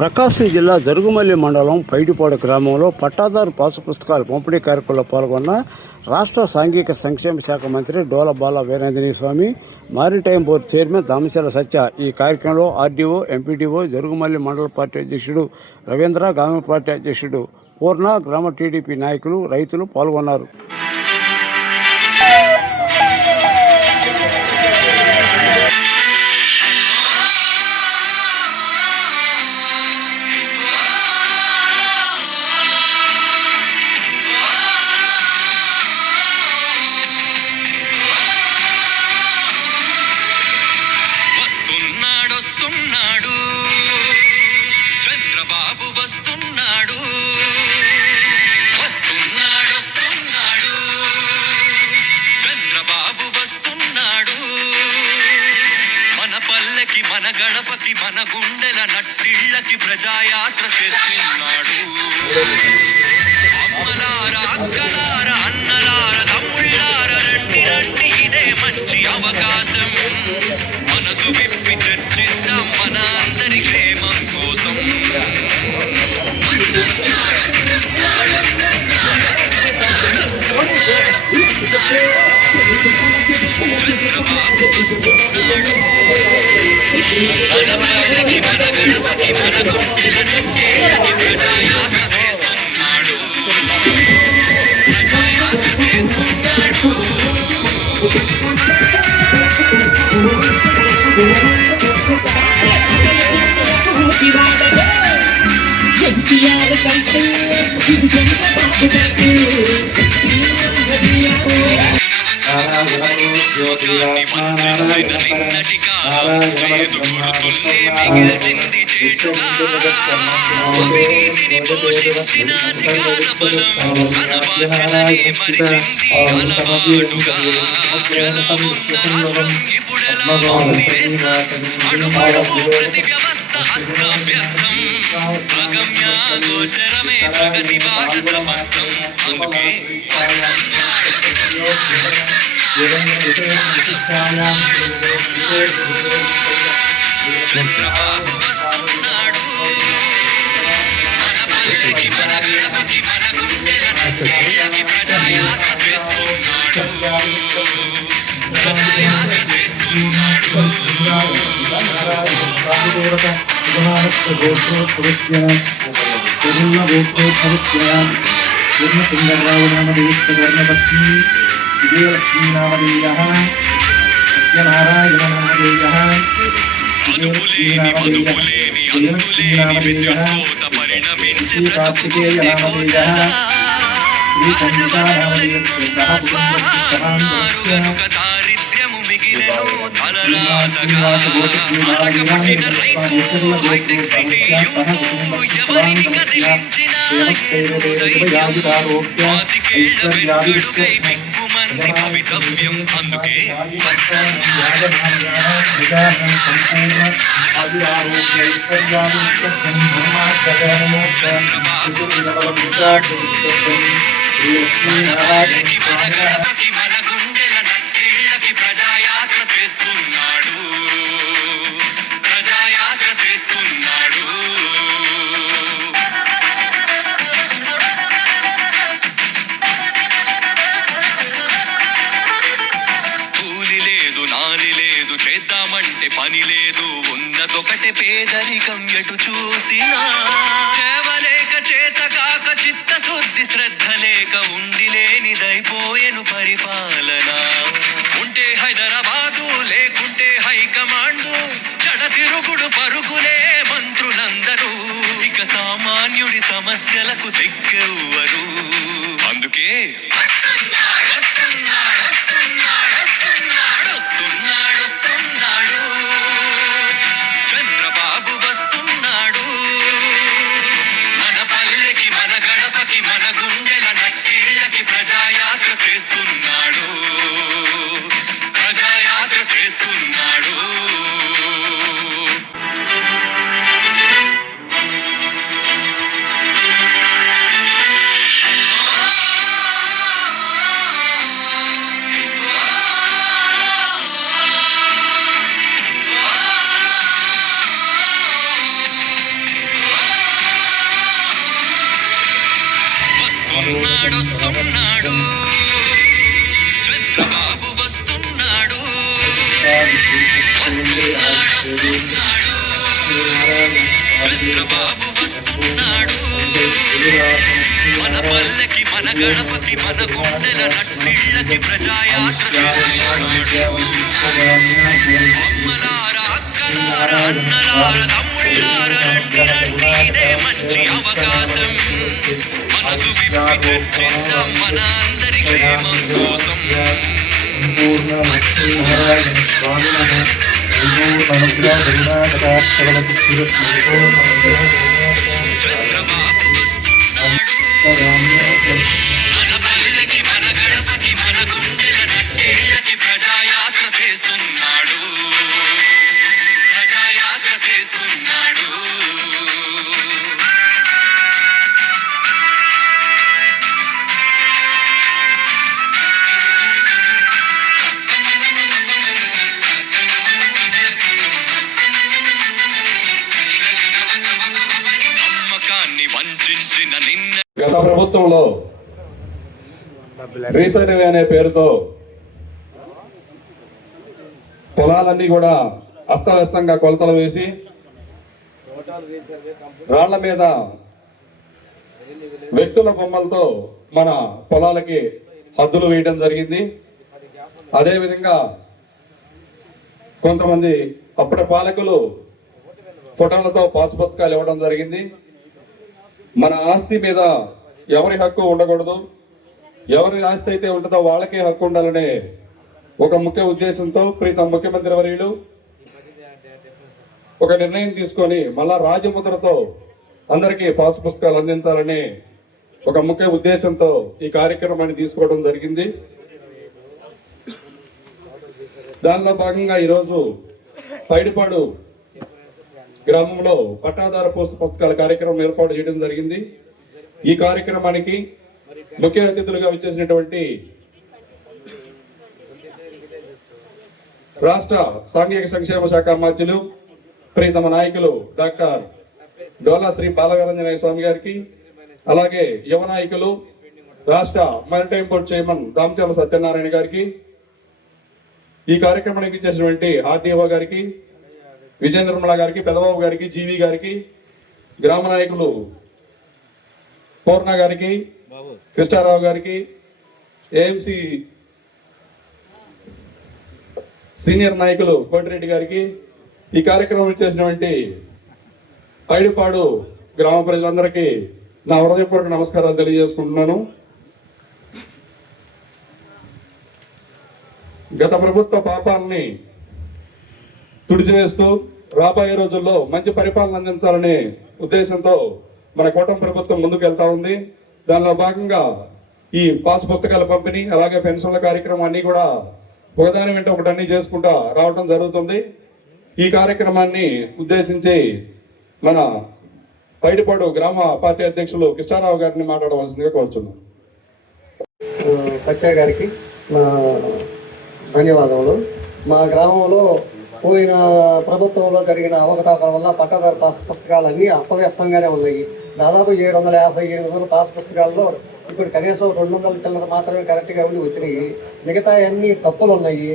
ప్రకాశం జిల్లా జరుగుమల్లి మండలం పైడిపాడు గ్రామంలో పట్టాదారు పాసు పుస్తకాల పంపిణీ కార్యక్రమంలో పాల్గొన్న రాష్ట్ర సాంఘిక సంక్షేమ శాఖ మంత్రి డోలబాల వీరేంద్రనీ స్వామి, మారిటైమ్ బోర్డు చైర్మన్ దామశాల సత్య. ఈ కార్యక్రమంలో ఆర్డీఓ, ఎంపీడీఓ, జరుగుమల్లి మండల పార్టీ అధ్యక్షుడు రవీంద్ర, గ్రామ పార్టీ అధ్యక్షుడు పూర్ణ, గ్రామ టీడీపీ నాయకులు, రైతులు పాల్గొన్నారు. వస్తున్నాడు చంద్రబాబు వస్తున్నాడు చంద్రబాబు వస్తున్నాడు. మన పల్లెకి, మన గడపకి, మన గుండెల నట్టిళ్ళకి ప్రజాయాత్ర చేస్తున్నాడు. అమ్మలారా, అక్కలారా, అన్నలారా, తమ్ముళ్ళారా, రండి రండి, ఇదే మంచి అవకాశం. మనసు విప్పి చర్చిద్దాం మన అందరి క్షేమం కోసం. చంద్రబాబు వస్తున్నాడు. మన పల్లెకి, మన గడపకి, మన గుండెల నట్టేళ్ళకి ప్రజాయాత్ర చేస్తున్నాడు. ప్రజాయాత్ర చేస్తున్నాడు. ఎన్టీఆర్ సైకిల్, ఇది చంద్రబాబు సైకిల్. నిన్నటి కాలం చేదు గుర్తుల్నే మిగిల్చింది చేటుగా. అవినీతిని పోషించిన అధికార బలం తన బాధ్యతనే మరిచింది అలవాటుగా. జనమున్న రాష్ట్రం ఇప్పుడెలా ఉంది వేస్తాం. అడుగడుగు ప్రతి వ్యవస్థ అస్తవ్యస్తం. అగమ్య గోచరమే ప్రగతి బాట సమస్తం. అందుకే చంద్రబాబు వస్తున్నాడు. మన పల్లెకి, మన గడపకి, మన గుండెల నట్టేళ్ళకి ప్రజాయాత్ర చేస్తున్నాడు. ప్రజాయాత్ర చేస్తున్నాడు. అదుపులేని మదుపులేని అంతులేని విద్యుత్తోత పరిణమించే దారిద్ర్యము మిగిలెను తలరాతగా. అరగబట్టిన రైతు, హైటెక్ సిటీ ఎవరిని కదిలించిన పాతికేళ్ల వెనుకడుగై బిగ్గుమంది భవితవ్యం. అందుకే చంద్రబాబు వస్తున్నాడు. మన గుండెల నట్టేళ్ళకి ప్రజాయాత్ర చేస్తున్నాడు. ప్రజాయాత్ర చేస్తున్నాడు. కూలి లేదు, నాలి లేదు, చేద్దామంటే పని లేదు. ఉన్నదొకటే పేదరికం, ఎటు చూసినా కేవలేక చేత కాక చిత్తశుద్ధి శ్రద్ధ లేక ఉండి లేనిదైపోయెను పరిపాలన. ఉంటే హైదరాబాదు, లేకుంటే హైకమాండు, జడ తిరుగుడు పరుగులే మంత్రులందరూ. ఇక సామాన్యుడి సమస్యలకు దిక్కెవ్వరు. అందుకే వస్తున్నాడు వస్తున్నాడు వస్తున్నాడు వస్తున్నాడు వస్తున్నాడు చంద్రబాబు వస్తున్నాడు. మన పల్లెకి, మన గడపకి, మన గుండెల నట్టేళ్ళకి ప్రజాయాత్ర చేస్తున్నాడు. ప్రజాయాత్ర చేస్తున్నాడు. వస్తున్నాడు, చంద్రబాబు వస్తున్నాడు. మన పల్లెకి మన గణపతి మన గుండెల నట్టిళ్ళకి ప్రజాయాత్ర చేస్తున్నాడు. అమ్మలారా అక్కలారా అన్నలారా తమ్ముళ్ళారా రండి రండి, ఇదే మంచి అవకాశం. మనసు విప్పి చర్చిద్దాం మన అందరి క్షేమం కోసం. చంద్రబాబు వస్తున్నాడు, మన పల్లెకి మన గణపతి మన గుండెల నట్టేళ్ళకి ప్రజాయాత్ర చేస్తున్నాడు, ప్రజాయాత్ర చేస్తున్నాడు. నమ్మకాన్ని వంచిన నిన్న గత ప్రభుత్వంలో రీసర్వే అనే పేరుతో పొలాలన్నీ కూడా అస్తవ్యస్తంగా కొలతలు వేసి రాళ్ల మీద వ్యక్తుల బొమ్మలతో మన పొలాలకి హద్దులు వేయడం జరిగింది. అదేవిధంగా కొంతమంది అప్పటి పాలకులు ఫోటోలతో పాస్ పుస్తకాలు ఇవ్వడం జరిగింది. మన ఆస్తి మీద ఎవరి హక్కు ఉండకూడదు, ఎవరి ఆస్తి అయితే ఉంటుందో వాళ్ళకే హక్కు ఉండాలనే ఒక ముఖ్య ఉద్దేశంతో ప్రీతం ముఖ్యమంత్రి వర్యులు ఒక నిర్ణయం తీసుకొని మళ్ళా రాజముద్రతో అందరికీ పాస్ పుస్తకాలు అందించాలని ఒక ముఖ్య ఉద్దేశంతో ఈ కార్యక్రమాన్ని తీసుకోవడం జరిగింది. దానిలో భాగంగా ఈరోజు పైడిపాడు గ్రామంలో పట్టాదారు పుస్తకాల కార్యక్రమం ఏర్పాటు చేయడం జరిగింది. ఈ కార్యక్రమానికి ముఖ్య అతిథులుగా వచ్చేసినటువంటి రాష్ట్ర సాంఘిక సంక్షేమ శాఖ మంత్రులు ప్రీతమ నాయకులు డాక్టర్ డోలా శ్రీ బాలవీరాంజనేయ స్వామి గారికి, అలాగే యువ నాయకులు రాష్ట్ర maritime board chairman Damacharla Satyanarayana గారికి, ఈ కార్యక్రమానికి ఇచ్చేసినటువంటి ఆర్డీఓ గారికి, విజయ నిర్మల గారికి, పెదబాబు గారికి, జీవి గారికి, గ్రామ నాయకులు పూర్ణ గారికి, కృష్ణారావు గారికి, ఏఎంసీ సీనియర్ నాయకులు కోటిరెడ్డి గారికి, ఈ కార్యక్రమం చేసినటువంటి పైడిపాడు గ్రామ ప్రజలందరికీ నా హృదయపూర్వక నమస్కారాలు తెలియజేసుకుంటున్నాను. గత ప్రభుత్వ పాపాలని తుడిచివేస్తూ రాబోయే రోజుల్లో మంచి పరిపాలన అందించాలనే ఉద్దేశంతో మన కూటమి ప్రభుత్వం ముందుకు వెళ్తా ఉంది. దానిలో భాగంగా ఈ పాస్ పుస్తకాల పంపిణీ, అలాగే పెన్షన్ల కార్యక్రమం అన్ని కూడా ఒకదాని వెంట ఒకటి అన్ని చేసుకుంటా రావడం జరుగుతుంది. ఈ కార్యక్రమాన్ని ఉద్దేశించి మన పైడిపాడు గ్రామ పార్టీ అధ్యక్షులు కృష్ణారావు గారిని మాట్లాడవలసిందిగా కోరుచున్నాను. సత్య గారికి నా ధన్యవాదములు. మా గ్రామంలో పోయిన ప్రభుత్వంలో జరిగిన అవకతవకల వల్ల పట్టాదారు పాస్ పుస్తకాలన్నీ అస్తవ్యస్తంగానే ఉన్నాయి. దాదాపు 750-800 పాస్ పుస్తకాల్లో ఇప్పుడు కనీసం 200 చిల్లర మాత్రమే కరెక్ట్గా ఉండి వచ్చినాయి. మిగతా అన్ని తప్పులు ఉన్నాయి.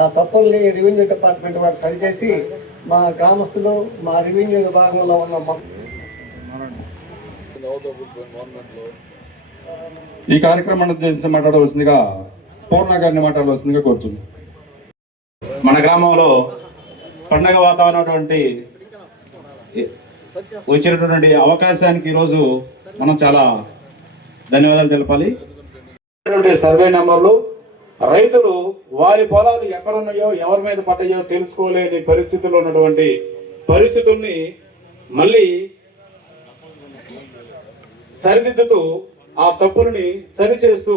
ఆ తప్పుల్ని రెవెన్యూ డిపార్ట్మెంట్ వారు సరిచేసి మా గ్రామస్తులు, మా రెవెన్యూ విభాగంలో ఉన్న ఈ కార్యక్రమాన్ని ఉద్దేశించి మాట్లాడవలసిందిగా పూర్ణ గారిని మాట్లాడవలసిందిగా కోరుచున్నాను. మన గ్రామంలో పండగ వాతావరణం వచ్చినటువంటి అవకాశానికి ఈరోజు మనం చాలా ధన్యవాదాలు తెలపాలి. సర్వే నెంబర్లు రైతులు వారి పొలాలు ఎక్కడున్నాయో ఎవరి మీద పడ్డాయో తెలుసుకోలేని పరిస్థితుల్లో ఉన్నటువంటి పరిస్థితుల్ని మళ్ళీ సరిదిద్దుతూ ఆ తప్పుల్ని సరిచేస్తూ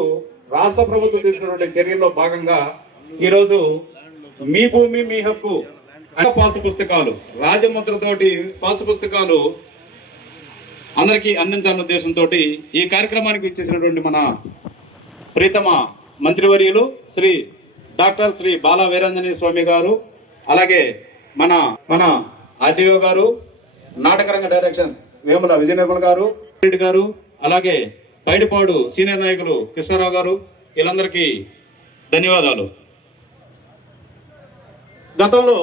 రాష్ట్ర ప్రభుత్వం తీసుకున్నటువంటి చర్యల్లో భాగంగా ఈరోజు మీ భూమి మీ హక్కు పాసు పుస్తకాలు, రాజముద్రతోటి పాసు పుస్తకాలు అందరికీ అందించాలన్న ఉద్దేశంతో ఈ కార్యక్రమానికి ఇచ్చేసినటువంటి మన ప్రీతమ మంత్రివర్యులు శ్రీ డాక్టర్ శ్రీ బాల వీరాంజనేయ స్వామి గారు, అలాగే మన ఆర్డీఓ గారు, నాటకరంగ డైరెక్షన్ వేముల విజయ నిర్మల్ గారు, రెడ్డి గారు, అలాగే పైడిపాడు సీనియర్ నాయకులు కృష్ణారావు గారు, వీళ్ళందరికీ ధన్యవాదాలు. గతంలో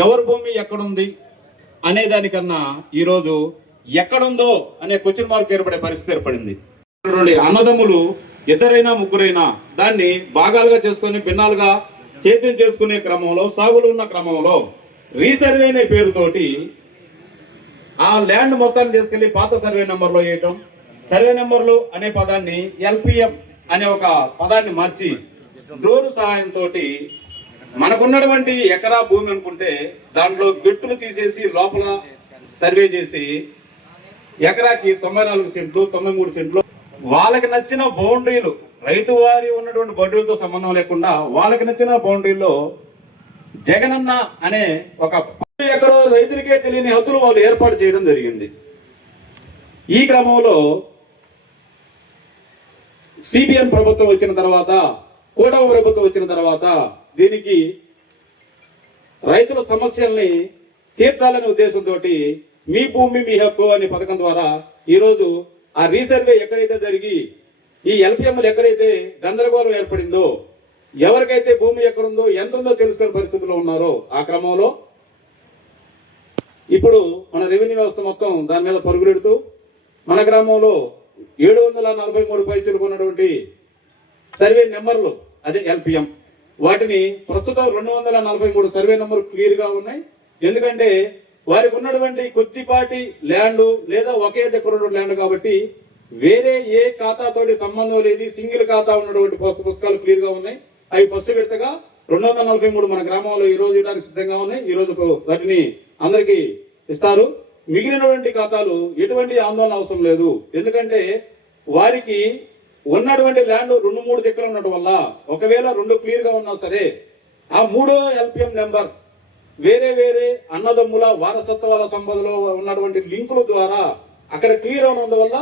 ఎవరి భూమి ఎక్కడుంది అనే దానికన్నా ఈరోజు ఎక్కడుందో అనే క్వశ్చన్ మార్క్ ఏర్పడే పరిస్థితి ఏర్పడింది. అన్నదమ్ములు ఇద్దరైనా ముగ్గురైనా దాన్ని భాగాలుగా చేసుకుని భిన్నాలుగా సేద్యం చేసుకునే క్రమంలో, సాగులు ఉన్న క్రమంలో రీసర్వే అనే పేరుతోటి ఆ ల్యాండ్ మొత్తాన్ని తీసుకెళ్లి పాత సర్వే నెంబర్లో వేయటం, సర్వే నెంబర్లు అనే పదాన్ని ఎల్పిఎం అనే ఒక పదాన్ని మార్చి డ్రోన్ సహాయంతో మనకున్నటువంటి ఎకరా భూమి అనుకుంటే దాంట్లో గట్టులు తీసేసి లోపల సర్వే చేసి ఎకరాకి 94 సెంట్లు 93 సెంట్లు వాళ్ళకి నచ్చిన బౌండరీలు, రైతు వారి ఉన్నటువంటి బౌండరీలతో సంబంధం లేకుండా వాళ్ళకి నచ్చిన బౌండరీలో జగనన్న అనే ఒక ఎక్కడో రైతులకే తెలియని హద్దులు వాళ్ళు ఏర్పాటు చేయడం జరిగింది. ఈ క్రమంలో సిపిఎం ప్రభుత్వం వచ్చిన తర్వాత, కూటమి ప్రభుత్వం వచ్చిన తర్వాత దీనికి రైతుల సమస్యల్ని తీర్చాలనే ఉద్దేశంతో మీ భూమి మీ హక్కు అనే పథకం ద్వారా ఈరోజు ఆ రీసర్వే ఎక్కడైతే జరిగి ఈ ఎల్పిఎంలు ఎక్కడైతే గందరగోళం ఏర్పడిందో, ఎవరికైతే భూమి ఎక్కడుందో ఎంత ఉందో తెలుసుకునే పరిస్థితుల్లో ఉన్నారో ఆ క్రమంలో ఇప్పుడు మన రెవెన్యూ వ్యవస్థ మొత్తం దాని మీద పరుగులెడుతూ మన గ్రామంలో 743 పైచలకు ఉన్నటువంటి సర్వే నెంబర్లు, అదే ఎల్పిఎం, వాటిని ప్రస్తుతం 243 సర్వే నెంబర్ క్లియర్ గా ఉన్నాయి. ఎందుకంటే వారికి ఉన్నటువంటి కొద్దిపాటి ల్యాండ్ లేదా ఒకే దగ్గర ఉన్నటువంటి ల్యాండ్ కాబట్టి వేరే ఏ ఖాతాతోటి సంబంధం లేదు, సింగిల్ ఖాతా ఉన్నటువంటి పుస్తకాలు క్లియర్ గా ఉన్నాయి. అవి ఫస్ట్ విడతగా 243 మన గ్రామంలో ఈ రోజు ఇవ్వడానికి సిద్ధంగా ఉన్నాయి. ఈ రోజు వాటిని అందరికీ ఇస్తారు. మిగిలినటువంటి ఖాతాలు ఎటువంటి ఆందోళన అవసరం లేదు. ఎందుకంటే వారికి ఉన్నటువంటి ల్యాండ్ 2-3 దగ్గర ఉండటం వల్ల ఒకవేళ 2 క్లియర్ గా ఉన్నా సరే ఆ 3వ ఎల్పిఎం నెంబర్ వేరే వేరే అన్నదమ్ముల వారసత్వాల సంబంధంలో ఉన్నటువంటి లింకుల ద్వారా అక్కడ క్లియర్ అవనందువల్ల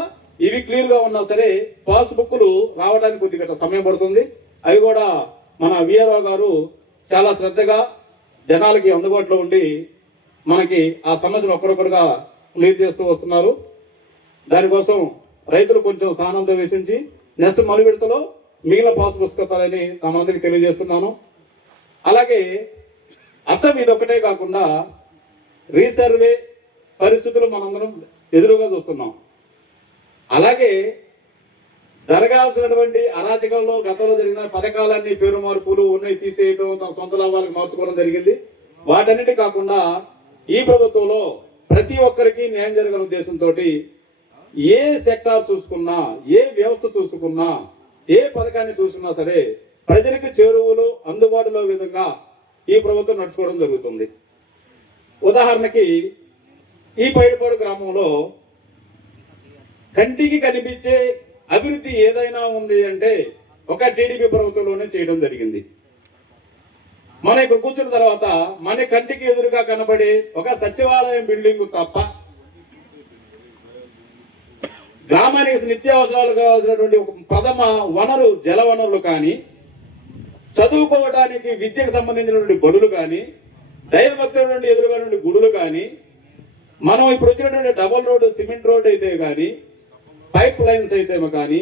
ఇవి క్లియర్ గా ఉన్నా సరే పాస్బుక్లు రావడానికి కొద్దిగా సమయం పడుతుంది. అవి కూడా మన విఆర్ఓ గారు చాలా శ్రద్ధగా జనాలకి అందుబాటులో ఉండి మనకి ఆ సమస్యను ఒక్కడొక్కడుగా క్లియర్ చేస్తూ వస్తున్నారు. దానికోసం రైతులు కొంచెం సహనంతో వేసించి నెక్స్ట్ మలి విడతలో మిగిలిన పాస్ పుస్తకాలని తమందరికి తెలియజేస్తున్నాను. అలాగే అచ్చం ఇదొక్కటే కాకుండా రీసర్వే పరిస్థితులు మనందరం ఎదురుగా చూస్తున్నాం. అలాగే జరగాల్సినటువంటి అరాచకంలో గతంలో జరిగిన పథకాలన్నీ పేరు మార్పులు ఉన్నాయి తీసేయడం, తమ సొంత లాభాలకు మార్చుకోవడం జరిగింది. వాటన్నిటి కాకుండా ఈ ప్రభుత్వంలో ప్రతి ఒక్కరికి న్యాయం జరగని ఉద్దేశంతో ఏ సెక్టార్ చూసుకున్నా, ఏ వ్యవస్థ చూసుకున్నా, ఏ పథకాన్ని చూసుకున్నా సరే ప్రజలకు చేరువలు అందుబాటులో విధంగా ఈ ప్రభుత్వం నడుచుకోవడం జరుగుతుంది. ఉదాహరణకి ఈ పైడిపాడు గ్రామంలో కంటికి కనిపించే అభివృద్ధి ఏదైనా ఉంది అంటే ఒక టీడీపీ ప్రభుత్వంలోనే చేయడం జరిగింది. మన ఇక్కడ కూర్చున్న తర్వాత మన కంటికి ఎదురుగా కనబడే ఒక సచివాలయం బిల్డింగ్ తప్ప గ్రామానికి నిత్యావసరాలు కావాల్సినటువంటి ఒక ప్రథమ వనరు జల వనరులు కానీ, చదువుకోవడానికి విద్యకు సంబంధించినటువంటి బడులు కానీ, దైవభక్తుల నుండి ఎదురుగా నుండి గుడులు కానీ, మనం ఇప్పుడు వచ్చినటువంటి డబుల్ రోడ్డు సిమెంట్ రోడ్ అయితే కానీ, పైప్ లైన్స్ అయితే కానీ,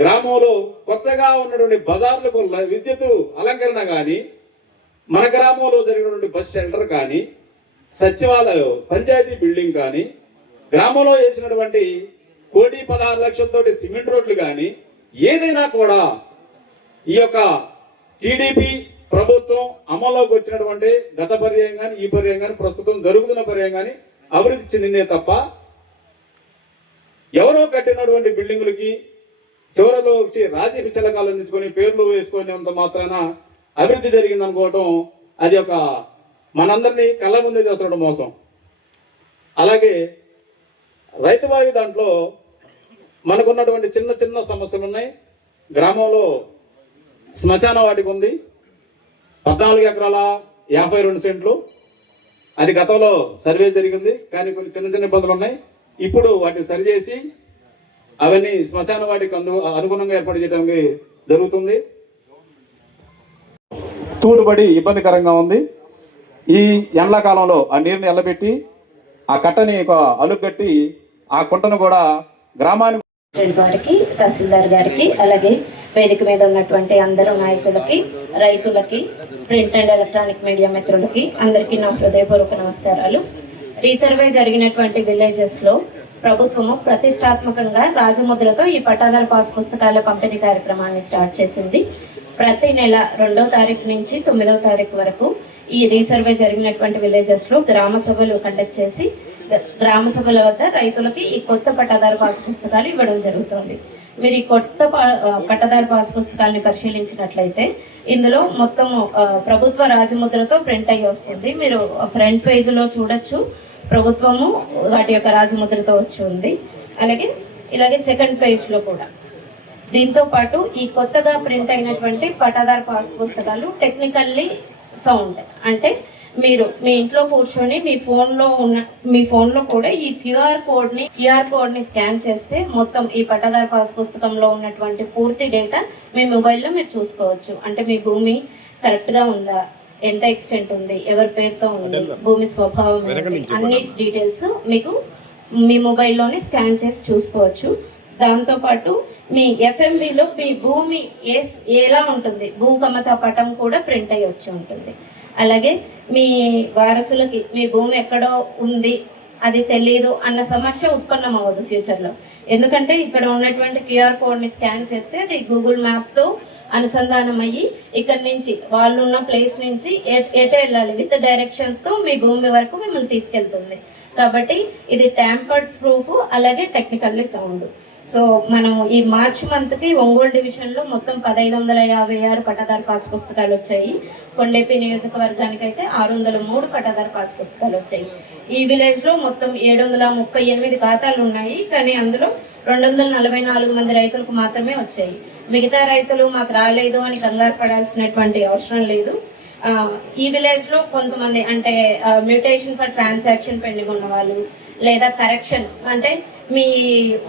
గ్రామంలో కొత్తగా ఉన్నటువంటి బజార్లకు విద్యుత్ అలంకరణ కానీ, మన గ్రామంలో జరిగినటువంటి బస్ సెంటర్ కానీ, సచివాలయం పంచాయతీ బిల్డింగ్ కానీ, గ్రామంలో వేసినటువంటి 1,16,00,000 సిమెంట్ రోడ్లు కానీ, ఏదైనా కూడా ఈ యొక్క టీడీపీ ప్రభుత్వం అమల్లోకి వచ్చినటువంటి గత పర్యాయం కానీ, ఈ పర్యాయం కానీ, ప్రస్తుతం జరుగుతున్న పర్యాయం కానీ అభివృద్ధి చెందిందే తప్ప ఎవరో కట్టినటువంటి బిల్డింగులకి చివరిలో వచ్చి రాతి పిచ్చలకాలు అందించుకొని పేర్లు వేసుకునేంత మాత్రాన అభివృద్ధి జరిగింది అనుకోవటం అది ఒక మనందరినీ కళ్ళ ముందే చేస్తున్న మోసం. అలాగే రైతు వారి దాంట్లో మనకున్నటువంటి చిన్న చిన్న సమస్యలు ఉన్నాయి. గ్రామంలో శ్మశాన వాటికి ఉంది 14 ఎకరాల 52 సెంట్లు. అది గతంలో సర్వే జరిగింది కానీ కొన్ని చిన్న చిన్న ఇబ్బందులు ఉన్నాయి. ఇప్పుడు వాటిని సరిచేసి అవన్నీ శ్మశాన వాటికి అనుగుణంగా ఏర్పాటు చేయడానికి జరుగుతుంది. తూడుబడి ఇబ్బందికరంగా ఉంది. ఈ ఎండాకాలంలో ఆ నీరుని ఎల్లబెట్టి ఆ కట్టని ఒక అలుగట్టి ఆ కుంటను కూడా గ్రామానికి గారికి, తహసీల్దార్ గారికి, అలాగే వేదిక మీద ఉన్నటువంటి అందరూ నాయకులకి, రైతులకి, ప్రింట్ అండ్ ఎలక్ట్రానిక్ మీడియా మిత్రులకి అందరికీ నా హృదయపూర్వక నమస్కారాలు. రీసర్వే జరిగినటువంటి విలేజెస్లో ప్రభుత్వము ప్రతిష్టాత్మకంగా రాజముద్రతో ఈ పట్టాదారు పాస్ పుస్తకాల పంపిణీ కార్యక్రమాన్ని స్టార్ట్ చేసింది. ప్రతి నెల 2వ తారీఖు నుంచి 9వ తారీఖు వరకు ఈ రీసర్వే జరిగినటువంటి విలేజెస్లో గ్రామ సభలు కండక్ట్ చేసి గ్రామ సభల వద్ద రైతులకి ఈ కొత్త పట్టాదారు పాస్ పుస్తకాలు ఇవ్వడం జరుగుతుంది. మీరు ఈ కొత్త పట్టాదారు పాస్ పుస్తకాలని పరిశీలించినట్లయితే ఇందులో మొత్తము ప్రభుత్వ రాజముద్రతో ప్రింట్ అయ్యి వస్తుంది. మీరు ఫ్రంట్ పేజీలో చూడొచ్చు, ప్రభుత్వము వాటి యొక్క రాజముద్రతో వచ్చి ఉంది. ఇలాగే సెకండ్ పేజ్లో కూడా. దీంతో పాటు ఈ కొత్తగా ప్రింట్ అయినటువంటి పట్టాదారు పాస్ పుస్తకాలు టెక్నికల్లీ సౌండ్, అంటే మీరు మీ ఇంట్లో కూర్చొని మీ ఫోన్లో కూడా ఈ క్యూఆర్ కోడ్ని స్కాన్ చేస్తే మొత్తం ఈ పట్టాదారు పాస్ పుస్తకంలో ఉన్నటువంటి పూర్తి డేటా మీ మొబైల్లో మీరు చూసుకోవచ్చు. అంటే మీ భూమి కరెక్ట్గా ఉందా, ఎంత ఎక్స్టెంట్ ఉంది, ఎవరి పేరుతో ఉంది, భూమి స్వభావం, అన్ని డీటెయిల్స్ మీకు మీ మొబైల్లోనే స్కాన్ చేసి చూసుకోవచ్చు. దాంతోపాటు మీ ఎఫ్ఎంబిలో మీ భూమి ఎలా ఉంటుంది, భూకమత పటం కూడా ప్రింట్ అయ్యి వచ్చి ఉంటుంది. అలాగే మీ వారసులకి మీ భూమి ఎక్కడో ఉంది అది తెలియదు అన్న సమస్య ఉత్పన్నం అవ్వదు ఫ్యూచర్లో. ఎందుకంటే ఇక్కడ ఉన్నటువంటి క్యూఆర్ కోడ్ని స్కాన్ చేస్తే అది గూగుల్ మ్యాప్తో అనుసంధానం అయ్యి ఇక్కడ నుంచి వాళ్ళు ఉన్న ప్లేస్ నుంచి ఎటు వెళ్ళాలి విత్ డైరెక్షన్స్తో మీ భూమి వరకు మిమ్మల్ని తీసుకెళ్తుంది. కాబట్టి ఇది ట్యాంపర్డ్ ప్రూఫ్, అలాగే టెక్నికల్లీ సౌండ్. సో మనం ఈ మార్చ్ మంత్కి ఒంగోలు డివిజన్లో మొత్తం 1556 పట్టాదారు పాస్ పుస్తకాలు వచ్చాయి. కొండేపి నియోజకవర్గానికి అయితే 603 పట్టాదారు పాస్ పుస్తకాలు వచ్చాయి. ఈ విలేజ్లో మొత్తం 738 ఖాతాలు ఉన్నాయి, కానీ అందులో 244 మంది రైతులకు మాత్రమే వచ్చాయి. మిగతా రైతులు మాకు రాలేదు అని కంగారు పడాల్సినటువంటి అవసరం లేదు. ఈ విలేజ్లో కొంతమంది అంటే మ్యూటేషన్ ఫర్ ట్రాన్సాక్షన్ పెండింగ్ ఉన్న వాళ్ళు, లేదా కరెక్షన్ అంటే మీ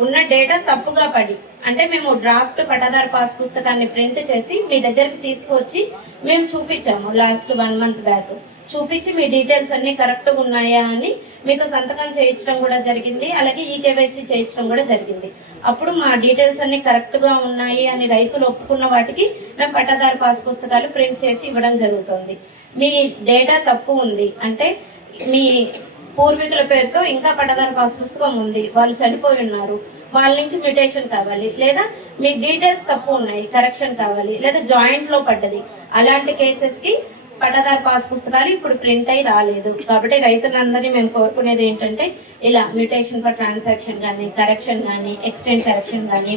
ఉన్న డేటా తప్పుగా పడి, అంటే మేము డ్రాఫ్ట్ పట్టాదారు పాస్ పుస్తకాన్ని ప్రింట్ చేసి మీ దగ్గరికి తీసుకొచ్చి మేము చూపించాము లాస్ట్ 1 మంత్ బ్యాక్. చూపించి మీ డీటెయిల్స్ అన్నీ కరెక్ట్గా ఉన్నాయా అని మీతో సంతకం చేయించడం కూడా జరిగింది. అలాగే ఈకేవైసీ చేయించడం కూడా జరిగింది. అప్పుడు మా డీటెయిల్స్ అన్నీ కరెక్ట్గా ఉన్నాయి అని రైతులు ఒప్పుకున్న వాటికి మేము పట్టాదారు పాస్ పుస్తకాలు ప్రింట్ చేసి ఇవ్వడం జరుగుతుంది. మీ డేటా తప్పు ఉంది అంటే మీ పూర్వీకుల పేరుతో ఇంకా పట్టాదారు పాస్ పుస్తకం ఉంది, వాళ్ళు చనిపోయి ఉన్నారు, వాళ్ళ నుంచి మ్యూటేషన్ కావాలి, లేదా మీ డీటెయిల్స్ తప్పు ఉన్నాయి కరెక్షన్ కావాలి, లేదా జాయింట్లో పడ్డది, అలాంటి కేసెస్కి పట్టాదారు పాస్ పుస్తకాలు ఇప్పుడు ప్రింట్ అయి రాలేదు. కాబట్టి రైతులందరినీ మేము కోరుకునేది ఏంటంటే ఇలా మ్యూటేషన్ ఫర్ ట్రాన్సాక్షన్ కానీ, కరెక్షన్ కానీ, ఎక్స్టెంట్ కరెక్షన్ కానీ,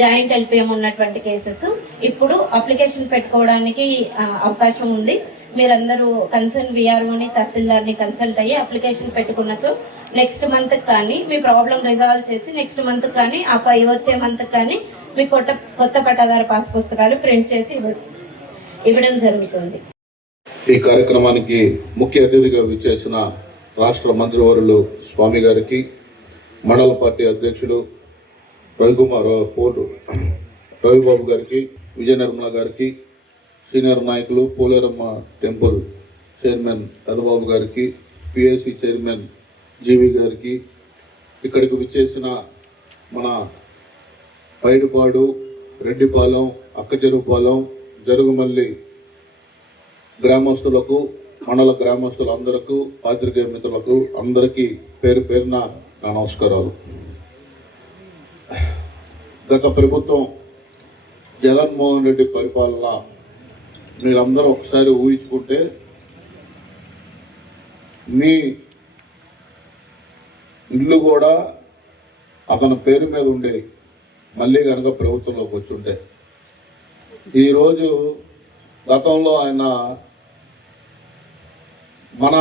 జాయింట్ ఎల్పిఎం ఉన్నటువంటి కేసెస్ ఇప్పుడు అప్లికేషన్ పెట్టుకోవడానికి అవకాశం ఉంది. మీరందరూ కన్సర్న్ విఆర్ఓని, తహసీల్దార్ని కన్సల్ట్ అయ్యి అప్లికేషన్ పెట్టుకున్నచో నెక్స్ట్ మంత్కి కానీ మీ ప్రాబ్లం రిజాల్వ్ చేసి నెక్స్ట్ మంత్కి కానీ వచ్చే మంత్కి కానీ మీ కొత్త పట్టాదారు పాస్ పుస్తకాలు ప్రింట్ చేసి ఇవ్వడం జరుగుతుంది. ఈ కార్యక్రమానికి ముఖ్య అతిథిగా విచ్చేసిన రాష్ట్ర మంత్రివర్యులు స్వామి గారికి, మండల పార్టీ అధ్యక్షుడు రవిబాబు గారికి, విజయ నిర్మల గారికి, సీనియర్ నాయకులు పోలేరమ్మ టెంపుల్ చైర్మన్ పెదబాబు గారికి, పిఎస్సి చైర్మన్ జీవి గారికి, ఇక్కడికి విచ్చేసిన మన పైడిపాడు, రెడ్డిపాలెం, అక్కచెరుపాలెం, జరుగుమల్లి గ్రామస్తులకు, మండల గ్రామస్తులందరకు, పాత్రికేయ మిత్రులకు అందరికీ పేరు పేరున నా నమస్కారాలు. గత ప్రభుత్వం జగన్మోహన్ రెడ్డి పరిపాలన మీరందరూ ఒకసారి ఊహించుకుంటే మీ ఇల్లు కూడా అతని పేరు మీద ఉండేవి మళ్ళీ కనుక ప్రభుత్వంలోకి వచ్చుంటే. ఈరోజు గతంలో ఆయన మన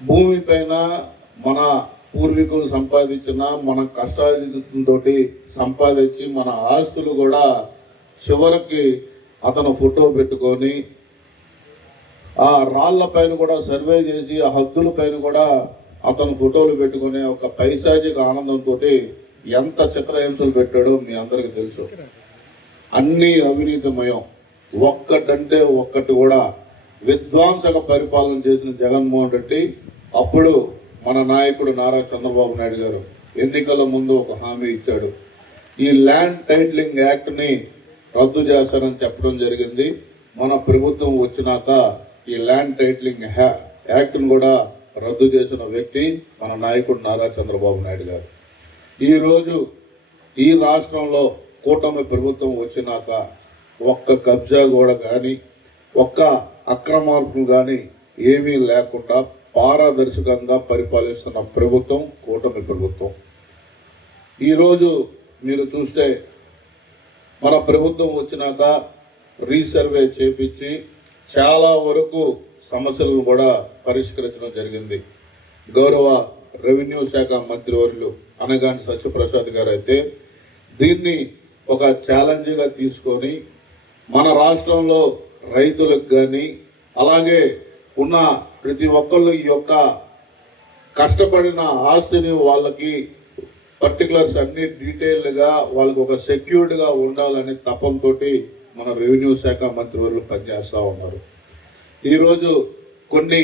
భూమి పైన మన పూర్వీకులు సంపాదించిన మన కష్టార్జితంతో సంపాదించి మన ఆస్తులు కూడా చివరికి అతను ఫోటో పెట్టుకొని ఆ రాళ్ల పైన కూడా సర్వే చేసి ఆ హద్దుల పైన కూడా అతను ఫోటోలు పెట్టుకునే ఒక పైశాచిక ఆనందంతో ఎంత చిత్రహింసలు పెట్టాడో మీ అందరికీ తెలుసు. అన్నీ అవినీతిమయం, ఒక్కటంటే ఒక్కటి కూడా విధ్వంసక పరిపాలన చేసిన జగన్మోహన్ రెడ్డి అప్పుడు మన నాయకుడు నారా చంద్రబాబు నాయుడు గారు ఎన్నికల ముందు ఒక హామీ ఇచ్చాడు. ఈ ల్యాండ్ టైటిలింగ్ యాక్ట్ని రద్దు చేస్తానని చెప్పడం జరిగింది. మన ప్రభుత్వం వచ్చినాక ఈ ల్యాండ్ టైటిలింగ్ యాక్ట్ను కూడా రద్దు చేసిన వ్యక్తి మన నాయకుడు నారా చంద్రబాబు నాయుడు గారు. ఈరోజు ఈ రాష్ట్రంలో కూటమి ప్రభుత్వం వచ్చినాక ఒక్క కబ్జా కూడా కానీ ఒక్క అక్రమార్పులు కానీ ఏమీ లేకుండా పారదర్శకంగా పరిపాలిస్తున్న ప్రభుత్వం కూటమి ప్రభుత్వం. ఈరోజు మీరు చూస్తే మన ప్రభుత్వం వచ్చినాక రీసర్వే చేపించి చాలా వరకు సమస్యలను కూడా పరిష్కరించడం జరిగింది. గౌరవ రెవెన్యూ శాఖ మంత్రివర్యులు అనగాని సత్యప్రసాద్ గారు అయితే దీన్ని ఒక ఛాలెంజ్గా తీసుకొని మన రాష్ట్రంలో రైతులకు కానీ అలాగే ఉన్న ప్రతి ఒక్కళ్ళు ఈ యొక్క కష్టపడిన ఆస్తిని వాళ్ళకి పర్టికులర్స్ అన్ని డీటెయిల్గా వాళ్ళకి ఒక సెక్యూర్డ్గా ఉండాలని తపంతో మన రెవెన్యూ శాఖ మంత్రివర్యులు పనిచేస్తూ ఉన్నారు. ఈరోజు కొన్ని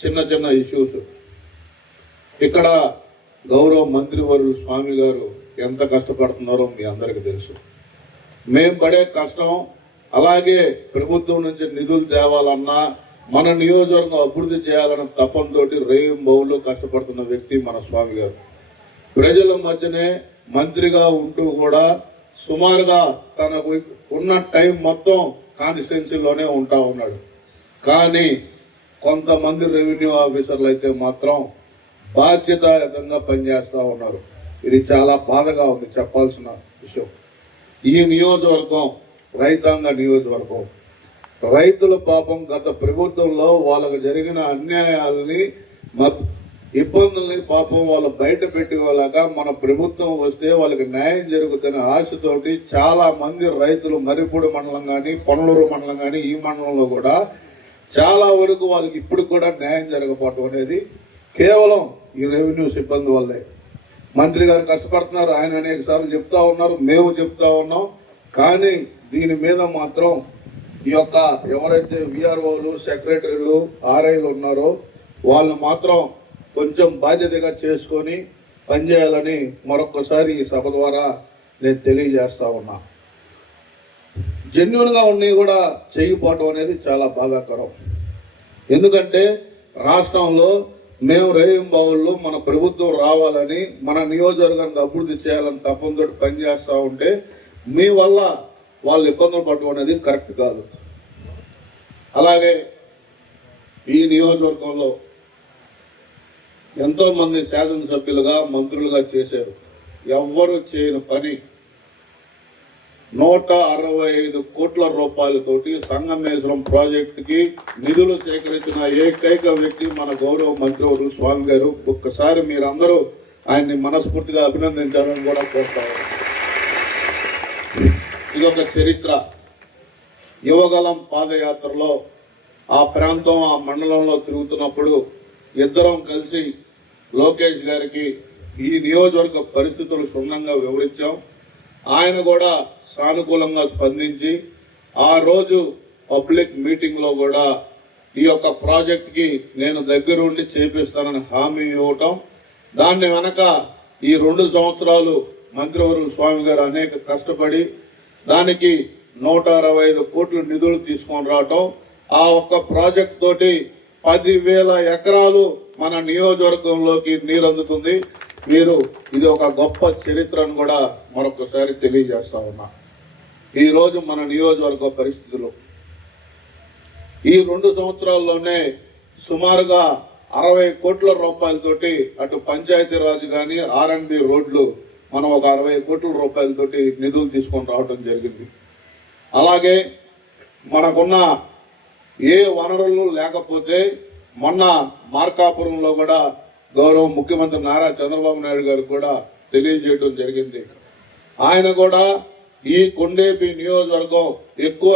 చిన్న చిన్న ఇష్యూస్ ఇక్కడ గౌరవ మంత్రివర్యులు స్వామి గారు ఎంత కష్టపడుతున్నారో మీ అందరికీ తెలుసు. మేము పడే కష్టం అలాగే ప్రభుత్వం నుంచి నిధులు తేవాలన్నా మన నియోజకవర్గం అభివృద్ధి చేయాలన్న తపంతో రేయింబౌలు కష్టపడుతున్న వ్యక్తి మన స్వామి గారు. ప్రజల మధ్యనే మంత్రిగా ఉంటూ కూడా సుమారుగా తనకు ఉన్న టైం మొత్తం కాన్స్టిట్యున్సీలోనే ఉంటా ఉన్నాడు. కానీ కొంతమంది రెవెన్యూ ఆఫీసర్లు అయితే మాత్రం బాధ్యతాయుతంగా పనిచేస్తూ ఉన్నారు. ఇది చాలా బాధగా ఉంది, చెప్పాల్సిన విషయం. ఈ నియోజకవర్గం రైతాంగ నియోజకవర్గం. రైతుల పాపం గత ప్రభుత్వంలో వాళ్ళకు జరిగిన అన్యాయాలని ఇబ్బందుల్ని పాపం వాళ్ళు బయట పెట్టుకోలేక మన ప్రభుత్వం వస్తే వాళ్ళకి న్యాయం జరుగుతున్న ఆశతోటి చాలా మంది రైతులు మరిపూడి మండలం కానీ పొన్నలూరు మండలం కానీ ఈ మండలంలో కూడా చాలా వరకు వాళ్ళకి ఇప్పుడు కూడా న్యాయం జరగకపోవటం అనేది కేవలం ఈ రెవెన్యూ సిబ్బంది వల్లే. మంత్రి గారు కష్టపడుతున్నారు, ఆయన అనేక సార్లు చెప్తా ఉన్నారు, మేము చెప్తా ఉన్నాం. కానీ దీని మీద మాత్రం ఈ యొక్క ఎవరైతే విఆర్ఓలు సెక్రటరీలు ఆర్ఐలు ఉన్నారో వాళ్ళు మాత్రం కొంచెం బాధ్యతగా చేసుకొని పనిచేయాలని మరొకసారి ఈ సభ ద్వారా నేను తెలియజేస్తా ఉన్నా. జెన్యున్గా ఉన్నవి కూడా చేయకపోవటం అనేది చాలా బాధాకరం. ఎందుకంటే రాష్ట్రంలో మేము రేయింబావుల్లో మన ప్రభుత్వం రావాలని మన నియోజకవర్గానికి అభివృద్ధి చేయాలని తప్పంతో పనిచేస్తూ ఉంటే మీ వల్ల వాళ్ళు ఇబ్బందులు పడటం అనేది కరెక్ట్ కాదు. అలాగే ఈ నియోజకవర్గంలో ఎంతోమంది శాసనసభ్యులుగా మంత్రులుగా చేశారు. ఎవ్వరూ చేయని పని 165 కోట్ల రూపాయలతోటి సంగమేశ్వరం ప్రాజెక్టుకి నిధులు సేకరించిన ఏకైక వ్యక్తి మన గౌరవ మంత్రివర్యులు స్వామి గారు. ఒక్కసారి మీరందరూ ఆయన్ని మనస్ఫూర్తిగా అభినందించాలని కూడా కోరుతారు. ఇదొక చరిత్ర. యువగలం పాదయాత్రలో ఆ ప్రాంతం ఆ మండలంలో తిరుగుతున్నప్పుడు ఇద్దరం కలిసి లోకేష్ గారికి ఈ నియోజకవర్గ పరిస్థితులు క్షుణ్ణంగా వివరించాం. ఆయన కూడా సానుకూలంగా స్పందించి ఆ రోజు పబ్లిక్ మీటింగ్లో కూడా ఈ యొక్క ప్రాజెక్ట్కి నేను దగ్గరుండి చేపిస్తానని హామీ ఇవ్వటం, దాన్ని వెనక ఈ 2 సంవత్సరాలు మంత్రివర్యులు స్వామి గారు అనేక కష్టపడి దానికి 165 కోట్ల నిధులు తీసుకొని రావటం, ఆ ఒక్క ప్రాజెక్ట్ తోటి 10,000 ఎకరాలు మన నియోజకవర్గంలోకి నీరు అందుతుంది. మీరు ఇది ఒక గొప్ప చరిత్రను కూడా మరొకసారి తెలియజేస్తా ఉన్నా. ఈరోజు మన నియోజకవర్గ పరిస్థితులు ఈ 2 సంవత్సరాల్లోనే సుమారుగా 60 కోట్ల రూపాయలతోటి అటు పంచాయతీరాజ్ కానీ R&B రోడ్లు మనం ఒక 60 కోట్ల రూపాయలతోటి నిధులు తీసుకొని రావడం జరిగింది. అలాగే మనకున్న ఏ వనరులు లేకపోతే మొన్న మార్కాపురంలో కూడా గౌరవ ముఖ్యమంత్రి నారా చంద్రబాబు నాయుడు గారు కూడా తెలియజేయడం జరిగింది. ఆయన కూడా ఈ కొండేపి నియోజకవర్గం ఎక్కువ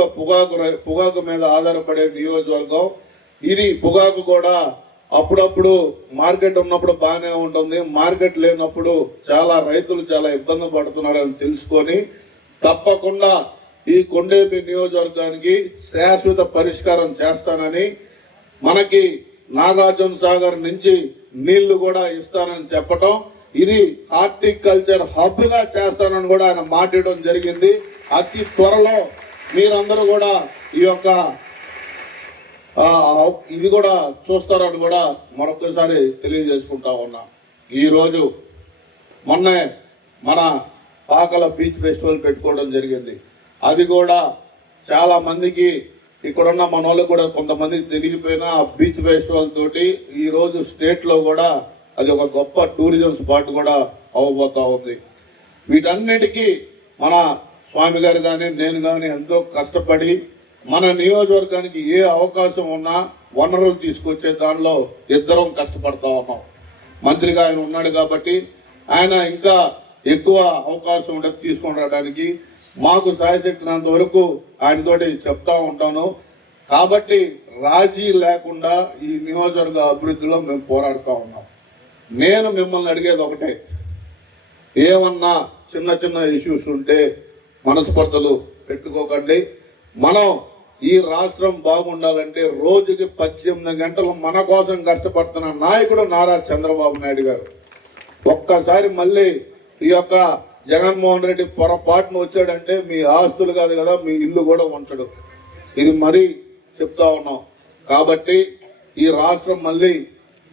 పొగాకు మీద ఆధారపడే నియోజకవర్గం. ఇది పొగాకు కూడా అప్పుడప్పుడు మార్కెట్ ఉన్నప్పుడు బాగానే ఉంటుంది, మార్కెట్ లేనప్పుడు చాలా రైతులు చాలా ఇబ్బంది పడుతున్నారని తెలుసుకొని తప్పకుండా ఈ కొండేపి నియోజకవర్గానికి శాశ్వత పరిష్కారం చేస్తానని, మనకి నాగార్జున సాగర్ నుంచి నీళ్లు కూడా ఇస్తానని చెప్పటం, ఇది హార్టికల్చర్ హబ్గా చేస్తానని కూడా ఆయన మాట్లాడడం జరిగింది. అతి త్వరలో మీరందరూ కూడా ఈ యొక్క ఇది కూడా చూస్తారని కూడా మరొకసారి తెలియజేసుకుంటా ఉన్నాం. ఈరోజు మొన్నే మన పాకల బీచ్ ఫెస్టివల్ పెట్టుకోవడం జరిగింది. అది కూడా చాలా మందికి ఇక్కడున్న మన వాళ్ళు కూడా కొంతమందికి తెలియపోయినా ఆ బీచ్ ఫెస్టివల్ తోటి ఈరోజు స్టేట్లో కూడా అది ఒక గొప్ప టూరిజం స్పాట్ కూడా అవ్వబోతా ఉంది. వీటన్నిటికీ మన స్వామి గారు కానీ నేను కానీ ఎంతో కష్టపడి మన నియోజకవర్గానికి ఏ అవకాశం ఉన్నా వనరులు తీసుకొచ్చే దానిలో ఇద్దరం కష్టపడతా ఉన్నాం. మంత్రిగా ఆయన ఉన్నాడు కాబట్టి ఆయన ఇంకా ఎక్కువ అవకాశం ఉండదు తీసుకొని రావడానికి. మాకు సాయశక్తినంత వరకు ఆయనతోటి చెప్తా ఉంటాను. కాబట్టి రాజీ లేకుండా ఈ నియోజకవర్గ అభివృద్ధిలో మేము పోరాడుతూ ఉన్నాం. నేను మిమ్మల్ని అడిగేది ఒకటే, ఏమన్నా చిన్న చిన్న ఇష్యూస్ ఉంటే మనస్పర్ధలు పెట్టుకోకండి. మనం ఈ రాష్ట్రం బాగుండాలంటే రోజుకి 18 గంటలు మన కోసం కష్టపడుతున్న నాయకుడు నారా చంద్రబాబు నాయుడు గారు. ఒక్కసారి మళ్ళీ ఈ యొక్క జగన్మోహన్ రెడ్డి పొరపాటును వచ్చాడంటే మీ ఆస్తులు కాదు కదా, మీ ఇల్లు కూడా ఉంచడు. ఇది మరీ చెప్తా ఉన్నాం. కాబట్టి ఈ రాష్ట్రం మళ్ళీ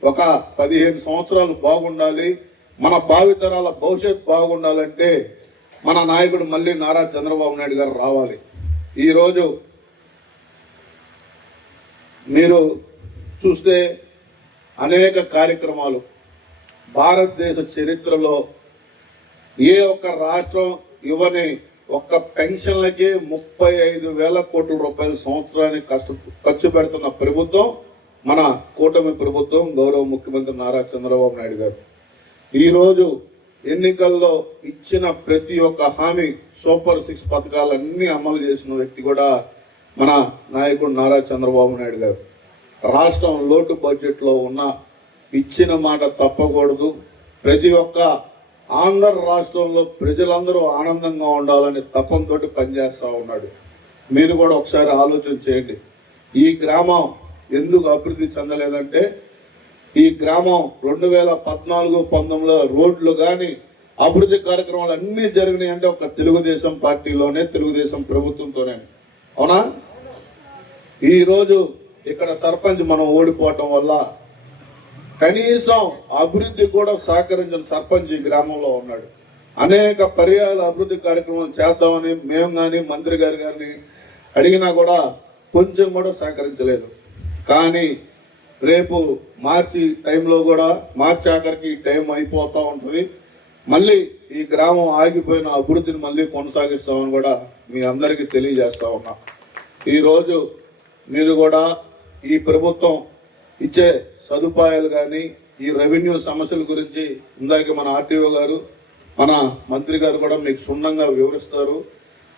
ఒక 15 సంవత్సరాలు బాగుండాలి, మన భావితరాల భవిష్యత్తు బాగుండాలంటే మన నాయకుడు మళ్ళీ నారా చంద్రబాబు నాయుడు గారు రావాలి. ఈరోజు మీరు చూస్తే అనేక కార్యక్రమాలు భారతదేశ చరిత్రలో ఏ ఒక్క రాష్ట్రం ఇవ్వని ఒక్క పెన్షన్లకి 35,000 కోట్ల రూపాయల సంవత్సరానికి ఖర్చు పెడుతున్న ప్రభుత్వం మన కూటమి ప్రభుత్వం, గౌరవ ముఖ్యమంత్రి నారా చంద్రబాబు నాయుడు గారు. ఈరోజు ఎన్నికల్లో ఇచ్చిన ప్రతి ఒక్క హామీ, సూపర్ 6 పథకాలన్నీ అమలు చేసిన వ్యక్తి కూడా మన నాయకుడు నారా చంద్రబాబు నాయుడు గారు. రాష్ట్రం లోటు బడ్జెట్లో ఉన్న ఇచ్చిన మాట తప్పకూడదు. ప్రతి ఒక్క ఆంధ్ర రాష్ట్రంలో ప్రజలందరూ ఆనందంగా ఉండాలని తపంతో పనిచేస్తూ ఉన్నాడు. మీరు కూడా ఒకసారి ఆలోచన చేయండి. ఈ గ్రామం ఎందుకు అభివృద్ధి చెందలేదంటే ఈ గ్రామం 2014-19లో రోడ్లు కానీ అభివృద్ధి కార్యక్రమాలు అన్నీ జరిగినాయి అంటే ఒక తెలుగుదేశం పార్టీలోనే, తెలుగుదేశం ప్రభుత్వంతోనే. అవునా? ఈరోజు ఇక్కడ సర్పంచ్ మనం ఓడిపోవటం వల్ల కనీసం అభివృద్ధి కూడా సహకరించిన సర్పంచ్ ఈ గ్రామంలో ఉన్నాడు. అనేక పర్యాయాల అభివృద్ధి కార్యక్రమాలు చేద్దామని మేము కానీ మంత్రి గారు కానీ అడిగినా కూడా కొంచెం కూడా సహకరించలేదు. కానీ రేపు మార్చి టైంలో కూడా, మార్చి ఆఖరికి టైం అయిపోతూ ఉంటుంది, మళ్ళీ ఈ గ్రామం ఆగిపోయిన అభివృద్ధిని మళ్ళీ కొనసాగిస్తామని కూడా మీ అందరికీ తెలియజేస్తా ఉన్నా. ఈరోజు మీరు కూడా ఈ ప్రభుత్వం ఇచ్చే సదుపాయాలు కానీ ఈ రెవెన్యూ సమస్యల గురించి ఇందాక మన ఆర్టీఓ గారు, మన మంత్రి గారు కూడా మీకు క్షుణ్ణంగా వివరిస్తారు.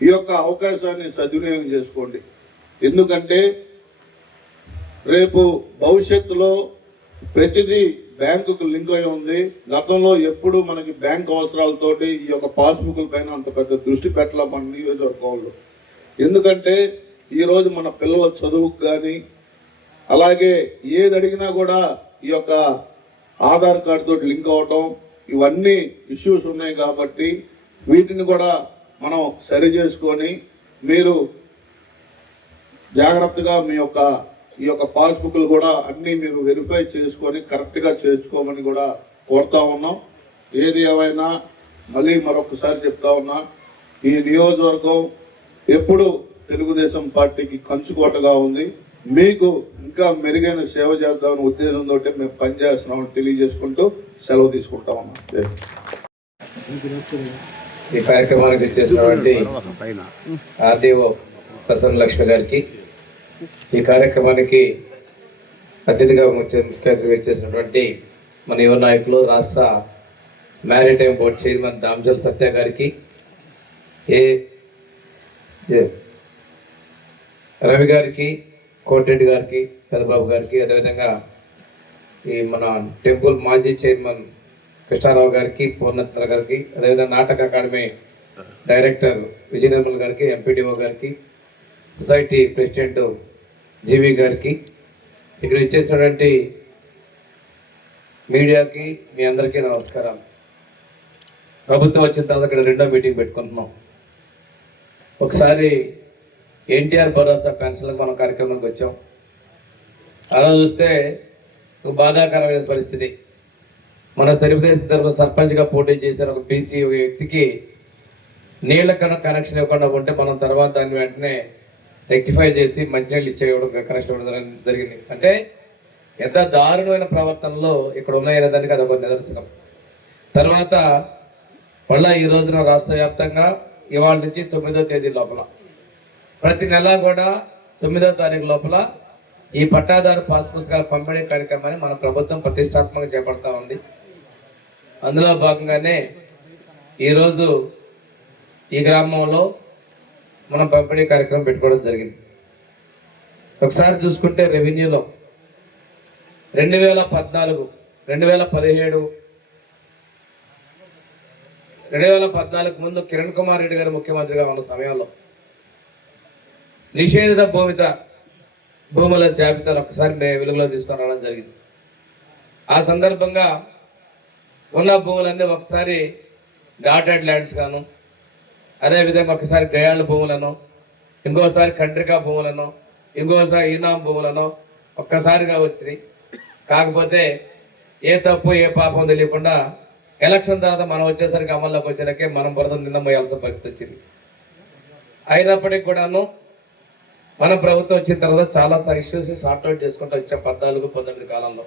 ఈ యొక్క అవకాశాన్ని సద్వినియోగం చేసుకోండి. ఎందుకంటే రేపు భవిష్యత్తులో ప్రతిదీ బ్యాంకుకు లింక్ అయి ఉంది. గతంలో ఎప్పుడు మనకి బ్యాంక్ అవసరాలతోటి ఈ యొక్క పాస్బుక్ల పైన అంత పెద్ద దృష్టి పెట్టలే మన నియోజకవర్గంలో. ఎందుకంటే ఈరోజు మన పిల్లల చదువుకు కానీ అలాగే ఏది అడిగినా కూడా ఈ యొక్క ఆధార్ కార్డు తోటి లింక్ అవటం, ఇవన్నీ ఇష్యూస్ ఉన్నాయి. కాబట్టి వీటిని కూడా మనం సరి చేసుకొని మీరు జాగ్రత్తగా మీ యొక్క ఈ యొక్క పాస్బుక్లు కూడా అన్నీ మీరు వెరిఫై చేసుకొని కరెక్ట్గా చేసుకోమని కూడా కోరుతా ఉన్నాం. ఏది ఏమైనా మళ్ళీ మరొకసారి చెప్తా ఉన్నా, ఈ నియోజకవర్గం ఎప్పుడు తెలుగుదేశం పార్టీకి కంచుకోటగా ఉంది. మీకు ఇంకా మెరుగైన సేవ చేద్దామనే ఉద్దేశంతో మేము పనిచేస్తున్నామని తెలియజేసుకుంటూ సెలవు తీసుకుంటా ఉన్నాం. ఈ కార్యక్రమానికి చేసినటువంటి ఆర్డీఓ ప్రసన్న లక్ష్మి గారికి, ఈ కార్యక్రమానికి అతిథిగా ముఖ్య అతిథిగా చేసినటువంటి మన యువ నాయకులు, రాష్ట్ర మ్యారిటైమ్ బోర్డు చైర్మన్ దామజల్ సత్య గారికి, రవి గారికి, కోటిరెడ్డి గారికి, పెదబాబు గారికి, అదేవిధంగా ఈ మన టెంపుల్ మాజీ చైర్మన్ కృష్ణారావు గారికి, పూర్ణచంద్ర గారికి, అదేవిధంగా నాటక అకాడమీ డైరెక్టర్ విజయనిర్మల్ గారికి, ఎంపీడీఓ గారికి, సొసైటీ ప్రెసిడెంట్ జీవి గారికి, ఇక్కడ ఇచ్చేసినటువంటి మీడియాకి మీ అందరికీ నమస్కారం. ప్రభుత్వం వచ్చిన తర్వాత ఇక్కడ 2వ మీటింగ్ పెట్టుకుంటున్నాం. ఒకసారి ఎన్టీఆర్ భరోసా పెన్షన్లకు మనం కార్యక్రమానికి వచ్చాం. అలా చూస్తే ఒక బాధాకరమైన పరిస్థితి. మన తెలుగుదేశం తరఫున సర్పంచ్గా పోటీ చేసిన ఒక బీసీ వ్యక్తికి నీళ్ళ కనెక్షన్ ఇవ్వకుండా ఉంటే మనం తర్వాత దాన్ని వెంటనే రెక్టిఫై చేసి మంచినీళ్ళు ఇచ్చేయడం కనెక్షన్ ఇవ్వడం జరిగింది. అంటే ఎంత దారుణమైన ప్రవర్తనలో ఇక్కడ ఉన్నాయనే దానికి అదొక నిదర్శనం. తర్వాత మళ్ళీ ఈ రోజున రాష్ట్ర వ్యాప్తంగా ఇవాళ నుంచి 9వ తేదీ లోపల ప్రతి నెల కూడా 9వ తారీఖు లోపల ఈ పట్టాదారు పాస్ పుస్తకాల పంపిణీ కార్యక్రమాన్ని మన ప్రభుత్వం ప్రతిష్టాత్మకంగా చేపడతా ఉంది. అందులో భాగంగానే ఈరోజు ఈ గ్రామంలో మనం పంపిణీ కార్యక్రమం పెట్టుకోవడం జరిగింది. ఒకసారి చూసుకుంటే రెవెన్యూలో 2014, 2017, 2014 ముందు కిరణ్ కుమార్ రెడ్డి గారు ముఖ్యమంత్రిగా ఉన్న సమయంలో నిషేధిత భూముల జాబితాను ఒకసారి వెలుగులో తీసుకురావడం జరిగింది. ఆ సందర్భంగా ఉన్న భూములన్నీ ఒకసారి డాటెడ్ ల్యాండ్స్ గాను, అదేవిధంగా ఒకసారి గయాళ్ళ భూములను, ఇంకోసారి కండ్రికా భూములను, ఇంకోసారి ఈనాం భూములను ఒక్కసారిగా వచ్చినాయి. కాకపోతే ఏ తప్పు ఏ పాపం తెలియకుండా ఎలక్షన్ తర్వాత మనం వచ్చేసరికి అమల్లోకి వచ్చేసరికి మనం బురద నింద మోయాల్సిన పరిస్థితి వచ్చింది. అయినప్పటికీ కూడాను మన ప్రభుత్వం వచ్చిన తర్వాత చాలా ఇష్యూస్ సార్ట్అవుట్ చేసుకుంటూ వచ్చాం 14-19 కాలంలో.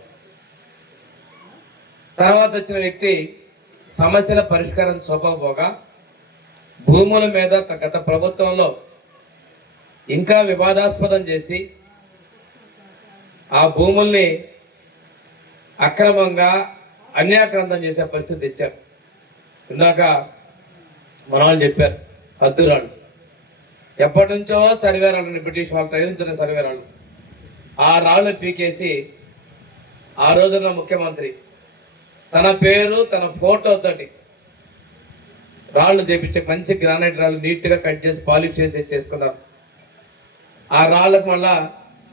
తర్వాత వచ్చిన వ్యక్తి సమస్యల పరిష్కారం చూపకపోగా భూముల మీద గత ప్రభుత్వంలో ఇంకా వివాదాస్పదం చేసి ఆ భూముల్ని అక్రమంగా అన్యాక్రాంతం చేసే పరిస్థితి తెచ్చారు. ఇందాక మన వాళ్ళు చెప్పారు హద్దురాళ్ళు ఎప్పటి నుంచో సర్వేరాళ్ళు, బ్రిటిష్ వాళ్ళు తయారించిన సర్వేరాళ్ళు. ఆ రాళ్ళు పీకేసి ఆ రోజున ముఖ్యమంత్రి తన పేరు తన ఫోటోతోటి రాళ్ళు చేపించే మంచి గ్రానైట్ రాళ్ళు నీట్గా కట్ చేసి పాలిష్ చేసి తెచ్చేసుకున్నారు. ఆ రాళ్ళకు మళ్ళా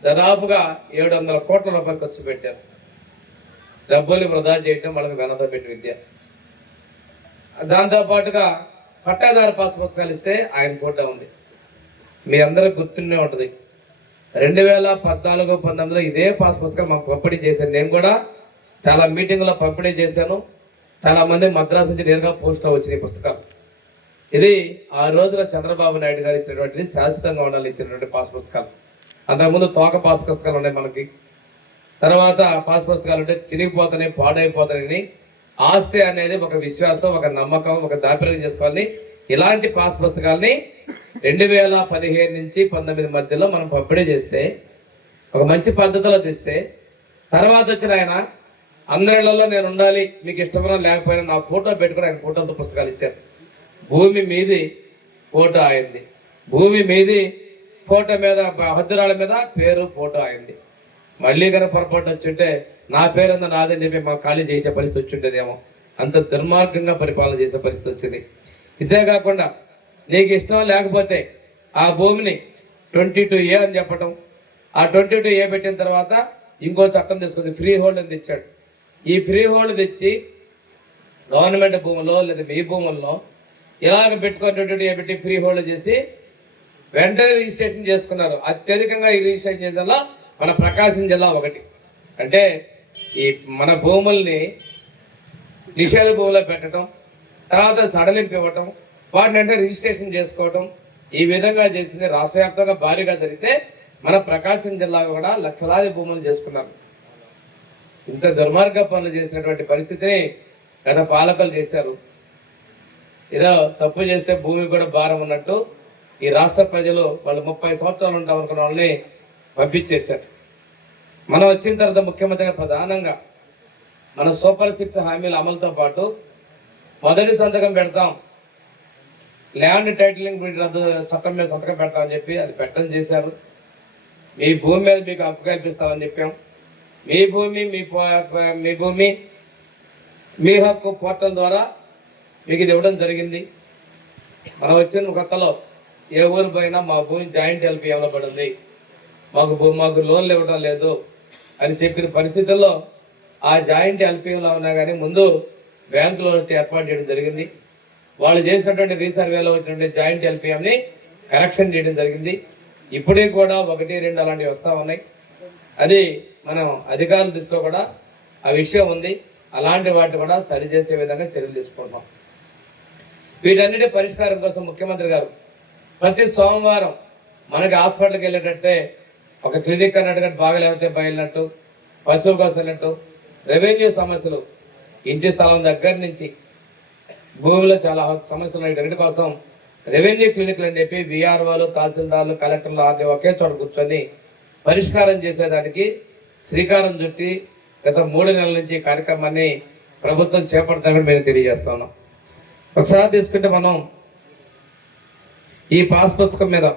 దాదాపుగా 700 కోట్ల రూపాయలు ఖర్చు పెట్టారు. డబ్బులు వృధా చేయటం వాళ్ళకి వెనద పెట్టి విద్య. దాంతోపాటుగా పట్టాదారు పాస్ పుస్తకాలు ఇస్తే ఆయన ఫోటో ఉంది. మీ అందరికి గుర్తుండే ఉంటుంది 2014-19లో ఇదే పాస్ పుస్తకాలు మాకు పంపిణీ చేశాను. నేను కూడా చాలా మీటింగ్లో పంపిణీ చేశాను. చాలా మంది మద్రాసు నుంచి నేరుగా పోస్ట్లో వచ్చిన పుస్తకాలు. ఇది ఆ రోజున చంద్రబాబు నాయుడు గారు ఇచ్చినటువంటిది, శాశ్వతంగా ఉండాలి ఇచ్చినటువంటి పాస్ పుస్తకాలు. అంతకుముందు తోక పాస్ పుస్తకాలు ఉన్నాయి మనకి. తర్వాత పాస్ పుస్తకాలు ఉంటే చిరిగిపోతాయి, పాడైపోతాయని ఆస్తి అనేది ఒక విశ్వాసం, ఒక నమ్మకం, ఒక దాపరికం చేసుకోవాలని ఇలాంటి పాస్ పుస్తకాలని 2015 నుంచి 19 మధ్యలో మనం పంపిణీ చేస్తే ఒక మంచి పద్ధతిలో తీస్తే తర్వాత వచ్చిన ఆయన అందరిళ్లలో నేను ఉండాలి, మీకు ఇష్టమైనా లేకపోయినా నా ఫోటో పెట్టుకుని ఆయన ఫోటోలతో పుస్తకాలు ఇచ్చారు. భూమి మీది ఫోటో అయింది, భూమి మీది ఫోటో మీద హద్దురాళ్ళ మీద పేరు ఫోటో అయింది. మళ్ళీ కనుక పొరపాటు వచ్చుంటే నా పేరుందా నాదని చెప్పి మాకు ఖాళీ చేసే పరిస్థితి వచ్చుంటేదేమో. అంత దుర్మార్గంగా పరిపాలన చేసే పరిస్థితి వచ్చింది. ఇదే కాకుండా నీకు ఇష్టం లేకపోతే ఆ భూమిని 22A అని చెప్పటం, ఆ 22A పెట్టిన తర్వాత ఇంకో చట్టం తీసుకుంది, ఫ్రీ హోల్డ్ అని తెచ్చాడు. ఈ ఫ్రీ హోల్డ్ తెచ్చి గవర్నమెంట్ భూముల్లో లేదా మీ భూముల్లో ఇలాగ పెట్టుకొని 22A పెట్టి ఫ్రీ హోల్డ్ చేసి వెంటనే రిజిస్ట్రేషన్ చేసుకున్నారు. అత్యధికంగా ఈ రిజిస్ట్రేషన్ చేసేలా మన ప్రకాశం జిల్లా ఒకటి. అంటే ఈ మన భూముల్ని నిషేధ భూములో పెట్టడం, తర్వాత సడలింపు ఇవ్వటం, వాటిని అంటే రిజిస్ట్రేషన్ చేసుకోవటం, ఈ విధంగా చేసింది రాష్ట్ర వ్యాప్తంగా భారీగా జరిగితే మన ప్రకాశం జిల్లా కూడా లక్షలాది భూములు చేసుకున్నారు. ఇంత దుర్మార్గ పనులు చేసినటువంటి పరిస్థితిని గత పాలకులు చేశారు. ఏదో తప్పు చేస్తే భూమి కూడా భారం ఉన్నట్టు ఈ రాష్ట్ర ప్రజలు వాళ్ళు 30 సంవత్సరాలు ఉంటాం అనుకున్న వాళ్ళని పంపించేశారు. మనం వచ్చిన తర్వాత ముఖ్యమంత్రిగా ప్రధానంగా మన సూపర్ 6 హామీల అమలుతో పాటు మొదటి సంతకం పెడతాం, ల్యాండ్ టైటిలింగ్ రద్దు చట్టం మీద సంతకం పెడతామని చెప్పి అది పెట్టడం చేశారు. మీ భూమి మీద మీకు హక్కు కల్పిస్తామని చెప్పాం. మీ భూమి మీ హక్కు పోర్టల్ ద్వారా మీకు ఇది ఇవ్వడం జరిగింది. మనం వచ్చిన కొత్తలో ఏ ఊరు పోయినా మా భూమి జాయింట్ ఎల్పీఎంలో పడింది, మాకు లోన్లు ఇవ్వడం లేదు అని చెప్పిన పరిస్థితుల్లో ఆ జాయింట్ ఎల్పీఎంలో ఉన్నా కానీ ముందు బ్యాంకు లోన్ ఏర్పాటు చేయడం జరిగింది. వాళ్ళు చేసినటువంటి రీసర్వేలో వచ్చినటువంటి జాయింట్ ఎల్పిఎంని కరెక్షన్ చేయడం జరిగింది. ఇప్పుడే కూడా 1, 2 అలాంటివి వస్తూ ఉన్నాయి. అది మనం అధికారుల దృష్టిలో కూడా ఆ విషయం ఉంది. అలాంటి వాటిని కూడా సరిచేసే విధంగా చర్యలు తీసుకుంటాం. వీటన్నిటి పరిష్కారం కోసం ముఖ్యమంత్రి గారు ప్రతి సోమవారం మనకి హాస్పిటల్కి వెళ్ళేటట్టే ఒక క్లినిక్ అన్నట్టుగా బాగలేకపోతే బయలునట్టు, పశువుల కోసం వెళ్ళినట్టు, రెవెన్యూ సమస్యలు ఇంటి స్థలం దగ్గర నుంచి భూమిలో చాలా సమస్యలు ఉన్నాయి. వీటన్నిటి కోసం రెవెన్యూ క్లినిక్లు అని చెప్పి విఆర్ఓలు, తహసీల్దార్లు, కలెక్టర్లు ఆర్డీ ఒకే చోట కూర్చొని పరిష్కారం చేసేదానికి శ్రీకారం చుట్టి గత 3 నెలల నుంచి కార్యక్రమాన్ని ప్రభుత్వం చేపడతామని మేము తెలియజేస్తా ఉన్నాం. ఒకసారి తీసుకుంటే మనం ఈ పాస్ పుస్తకం మీద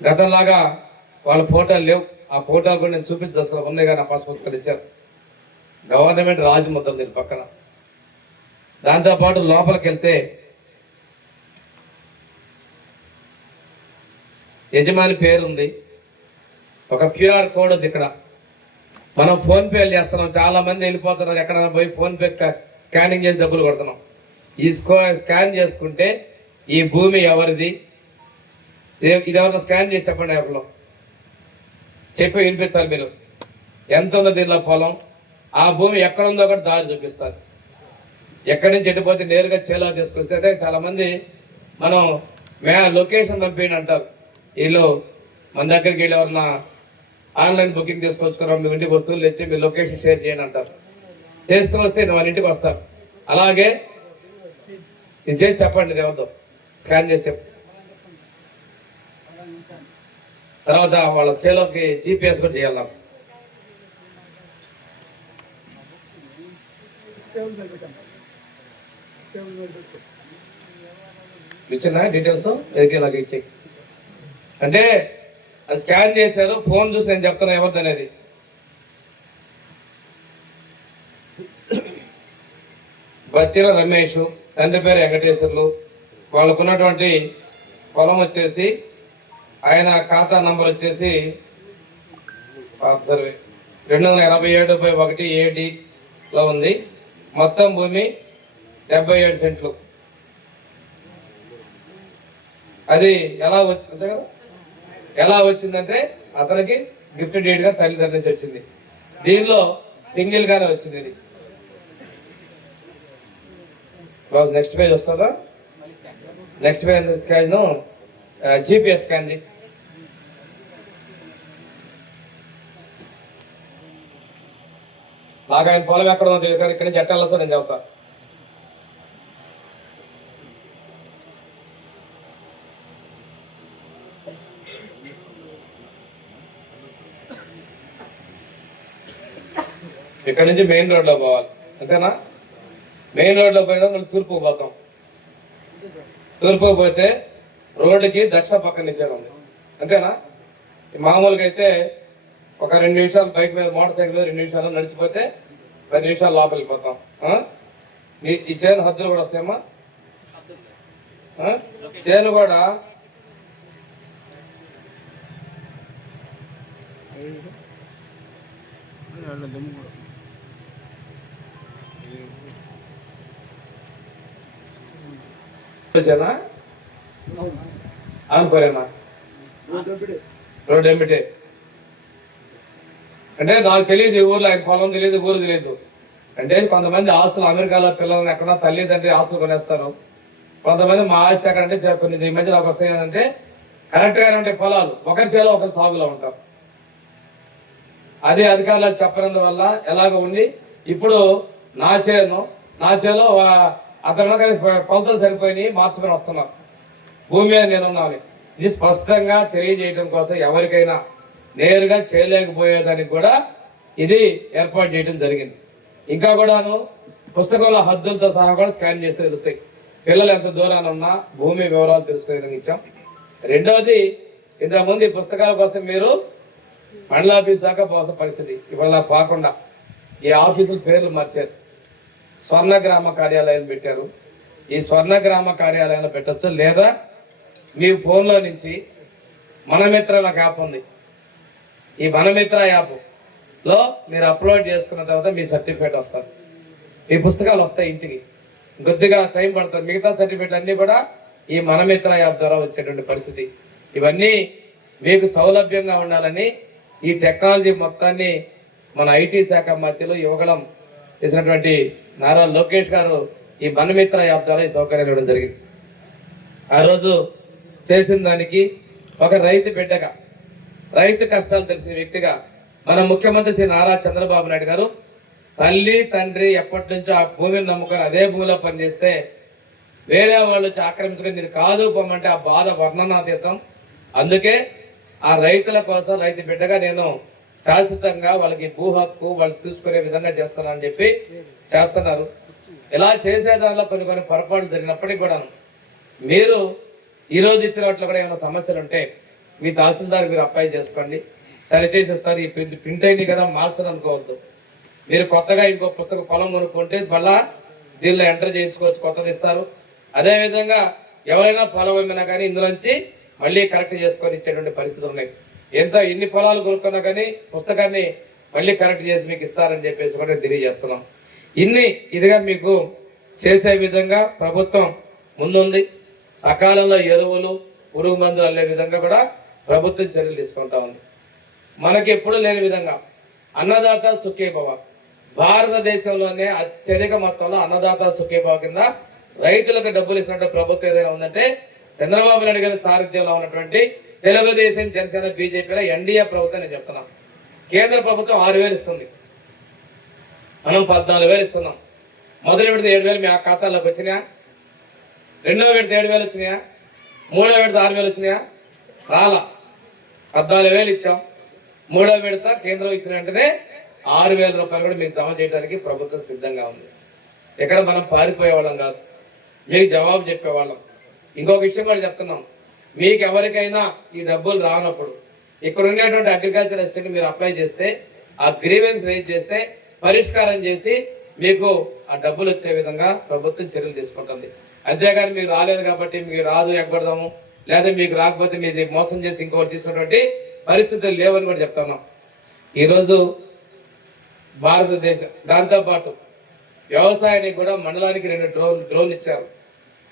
గతంలాగా వాళ్ళ ఫోటోలు లేవు. ఆ ఫోటోలు కూడా నేను చూపించదలుచుకున్నా. ఉన్నాయి కానీ ఆ పాస్ పుస్తకాలు ఇచ్చారు. గవర్నమెంట్ రాజముద్ర దీని పక్కన. దాంతోపాటు లోపలికి వెళ్తే యజమాని పేరు ఉంది, ఒక క్యూఆర్ కోడ్ ఉంది. ఇక్కడ మనం ఫోన్పేలు చేస్తున్నాం. చాలా మంది వెళ్ళిపోతున్నారు, ఎక్కడైనా పోయి ఫోన్పే స్కానింగ్ చేసి డబ్బులు కొడుతున్నాం. ఈ స్కాన్ చేసుకుంటే ఈ భూమి ఎవరిది, ఇది ఎవరైనా స్కాన్ చేసి చెప్పండి. యాప్లో చెప్పి వినిపించాలి. మీరు ఎంత ఉందో దీనిలో పొలం, ఆ భూమి ఎక్కడ ఉందో కూడా దారి చూపిస్తారు. ఎక్కడి నుంచి ఎట్టిపోతే నేరుగా చేలో తీసుకొస్తే అయితే చాలా మంది మనం లొకేషన్ పంపించండి అంటారు. వీళ్ళు మన దగ్గరికి వెళ్ళి ఎవరన్నా ఆన్లైన్ బుకింగ్ తీసుకొచ్చుకున్నాం, మీ ఇంటికి వస్తువులు తెచ్చి మీ లొకేషన్ షేర్ చేయండి అంటారు. చేస్తూ వస్తే మన ఇంటికి వస్తారు. అలాగే ఇది చేసి చెప్పండి, ఎవరితో స్కాన్ చేసి చెప్పు. తర్వాత వాళ్ళ చేలోకి GPS కూడా చేయాలి. ఇచ్చిన డీటెయిల్స్ ఎదిగేలాగా ఇచ్చేయి. అంటే అది స్కాన్ చేశారు, ఫోన్ చూసి నేను చెప్తున్నా ఎవరిది అనేది. బత్తిల రమేష్, తండ్రి పేరు వెంకటేశ్వర్లు. వాళ్ళకున్నటువంటి పొలం వచ్చేసి ఆయన ఖాతా నంబర్ వచ్చేసి సర్వే 287/1 ADలో ఉంది. మొత్తం భూమి 77 సెంట్లు. అది ఎలా వచ్చిందంటే అతనికి గిఫ్ట్ డీడ్ గా తల్లిదండ్రుల నుంచి వచ్చింది. దీనిలో సింగిల్ గానే వచ్చింది. ఇది నెక్స్ట్ పేజ్ వస్తుందా? Next page scan GPS scan. బాగా ఆయన పొలం ఎక్కడ ఉంది, ఇక్కడి నుంచి ఎట్టాలతో నేను చెప్తా. ఇక్కడ నుంచి మెయిన్ రోడ్లో పోవాలి, అంతేనా? మెయిన్ రోడ్లో పోయినా మనం తూర్పుకు పోతాం. తూర్పుకు పోతే రోడ్డుకి దక్షిణ పక్కన నిచ్చేది ఉంది, అంతేనా? మామూలుగా అయితే ఒక 2 నిమిషాలు బైక్ మీద, మోటార్ సైకిల్ మీద 2 నిమిషాలు నడిచిపోతే 10 నిమిషాలు లోపలికి పోతాం. ఈ చేను హద్దులు కూడా వస్తాయమ్మా. చేను కూడా అనుకోరేనా రోడ్ ఎంబిటే. అంటే నాకు తెలియదు ఊర్లో, ఆయన పొలం తెలియదు, ఊరు తెలియదు. అంటే కొంతమంది ఆస్తులు అమెరికాలో పిల్లల్ని ఎక్కడ తల్లిదండ్రి ఆస్తులు కొనేస్తారు. కొంతమంది మా ఆస్తి ఎక్కడంటే కొన్ని ఈ మధ్య నాకు వస్తాయి ఏంటంటే కరెక్ట్గా ఉంటే పొలాలు ఒకరి చేలో ఒకరి సాగులో ఉంటారు. అదే అధికారులకు చెప్పనందువల్ల ఎలాగో ఉండి ఇప్పుడు నా చేలో అతను కొలతలు సరిపోయి మార్చుకొని వస్తున్నారు. భూమి మీద నేనున్నాను. ఇది స్పష్టంగా తెలియజేయడం కోసం ఎవరికైనా నేరుగా చేయలేకపోయేదానికి కూడా ఇది ఏర్పాటు చేయడం జరిగింది. ఇంకా కూడాను పుస్తకంలో హద్దులతో సహా కూడా స్కాన్ చేస్తే తెలుస్తాయి. పిల్లలు ఎంత దూరాన్ని ఉన్నా భూమి వివరాలు తెలుసుకునే విధంగా ఇచ్చాం. రెండవది, ఇంతకుముందు ఈ పుస్తకాల కోసం మీరు మండల ఆఫీస్ దాకా పోసిన పరిస్థితి. ఇవాళ కాకుండా ఈ ఆఫీసుల పేర్లు మార్చారు. స్వర్ణ గ్రామ కార్యాలయాలు పెట్టారు. ఈ స్వర్ణ గ్రామ కార్యాలయాలు పెట్టచ్చు, లేదా మీ ఫోన్లో నుంచి మనమిత్ర నాకు యాప్ ఉంది. ఈ మనమిత్ర యాప్లో మీరు అప్లోడ్ చేసుకున్న తర్వాత మీ సర్టిఫికేట్ వస్తారు, మీ పుస్తకాలు వస్తాయి ఇంటికి. కొద్దిగా టైం పడుతుంది. మిగతా సర్టిఫికెట్లు అన్నీ కూడా ఈ మనమిత్ర యాప్ ద్వారా వచ్చేటువంటి పరిస్థితి. ఇవన్నీ మీకు సౌలభ్యంగా ఉండాలని ఈ టెక్నాలజీ మొత్తాన్ని మన ఐటీ శాఖ మధ్యలో యువగలం చేసినటువంటి నారా లోకేష్ గారు ఈ మనమిత్ర యాప్ ద్వారా ఈ సౌకర్యాలు ఇవ్వడం జరిగింది. ఆ రోజు చేసిన దానికి ఒక రైతు బిడ్డగా, రైతు కష్టాలు తెలిసిన వ్యక్తిగా మన ముఖ్యమంత్రి శ్రీ నారా చంద్రబాబు నాయుడు గారు తల్లి తండ్రి ఎప్పటి నుంచో ఆ భూమిని నమ్ముకొని అదే భూమిలో పనిచేస్తే వేరే వాళ్ళు వచ్చి ఆక్రమించుకొని ఇది కాదు పొమ్మంటే ఆ బాధ వర్ణనాతీతం. అందుకే ఆ రైతుల కోసం రైతు బిడ్డగా నేను శాశ్వతంగా వాళ్ళకి భూ హక్కు వాళ్ళు చూసుకునే విధంగా చేస్తానని చెప్పి చేస్తున్నారు. ఇలా చేసేదానిలో కొన్ని పొరపాట్లు జరిగినప్పటికీ కూడా మీరు ఈరోజు ఇచ్చిన వాటిలో కూడా ఏమైనా సమస్యలు ఉంటే మీ తహసీల్దార్ మీరు అప్లై చేసుకోండి, సరిచేసేస్తారు. ఈ ప్రింట్ అయింది కదా మార్చని అనుకోవద్దు. మీరు కొత్తగా ఇంకో పుస్తకం పొలం కొనుక్కుంటే మళ్ళా దీనిలో ఎంటర్ చేయించుకోవచ్చు, కొత్తది ఇస్తారు. అదేవిధంగా ఎవరైనా పొలం అమ్మినా కానీ ఇందులోంచి మళ్ళీ కరెక్ట్ చేసుకొని ఇచ్చేటువంటి పరిస్థితులు ఉన్నాయి. ఎన్ని పొలాలు కొనుక్కున్నా కానీ పుస్తకాన్ని మళ్ళీ కరెక్ట్ చేసి మీకు ఇస్తారని చెప్పేసి కూడా తెలియజేస్తున్నాం. ఇదిగా మీకు చేసే విధంగా ప్రభుత్వం ముందుంది. సకాలంలో ఎరువులు పురుగు మందులు అల్లే విధంగా కూడా ప్రభుత్వం చర్యలు తీసుకుంటా ఉంది. మనకి ఎప్పుడు లేని విధంగా అన్నదాత సుఖీభవ, భారతదేశంలోనే అత్యధిక మొత్తంలో అన్నదాత సుఖీభవ కింద రైతులకు డబ్బులు ఇస్తున్న ప్రభుత్వం ఏదైనా ఉందంటే చంద్రబాబు నాయుడు గారి సారథ్యంలో ఉన్నటువంటి తెలుగుదేశం, జనసేన, బీజేపీలో ఎన్డీఏ ప్రభుత్వం నేను చెప్తున్నాం. కేంద్ర ప్రభుత్వం 6,000 ఇస్తుంది, మనం 14,000 ఇస్తున్నాం. మొదటి విడత 7,000 మీ ఖాతాల్లోకి వచ్చినాయా? రెండో విడత 7,000 వచ్చినాయా? మూడో విడత 6,000 వచ్చినాయా? రాలా. 14,000 ఇచ్చాం. మూడో విడత కేంద్రం ఇచ్చిన వెంటనే 6,000 రూపాయలు కూడా మీకు జమ చేయడానికి ప్రభుత్వం సిద్ధంగా ఉంది. ఇక్కడ మనం పారిపోయే వాళ్ళం కాదు, మీకు జవాబు చెప్పేవాళ్ళం. ఇంకొక విషయం కూడా చెప్తున్నాం, మీకు ఎవరికైనా ఈ డబ్బులు రానప్పుడు ఇక్కడ ఉండేటువంటి అగ్రికల్చర్ అసిస్టెంట్ మీరు అప్లై చేస్తే ఆ గ్రీవెన్స్ రేజ్ చేస్తే పరిష్కారం చేసి మీకు ఆ డబ్బులు వచ్చే విధంగా ప్రభుత్వం చర్యలు తీసుకుంటుంది. అంతేగాని మీకు రాలేదు కాబట్టి మీకు రాదు ఎగ్గొడదాము, లేదా మీకు రాకపోతే మీరు మోసం చేసి ఇంకోటి తీసుకున్నటువంటి పరిస్థితులు లేవని కూడా చెప్తున్నాం. ఈరోజు భారతదేశం దాంతోపాటు వ్యవసాయానికి కూడా మండలానికి 2 డ్రోన్లు ఇచ్చారు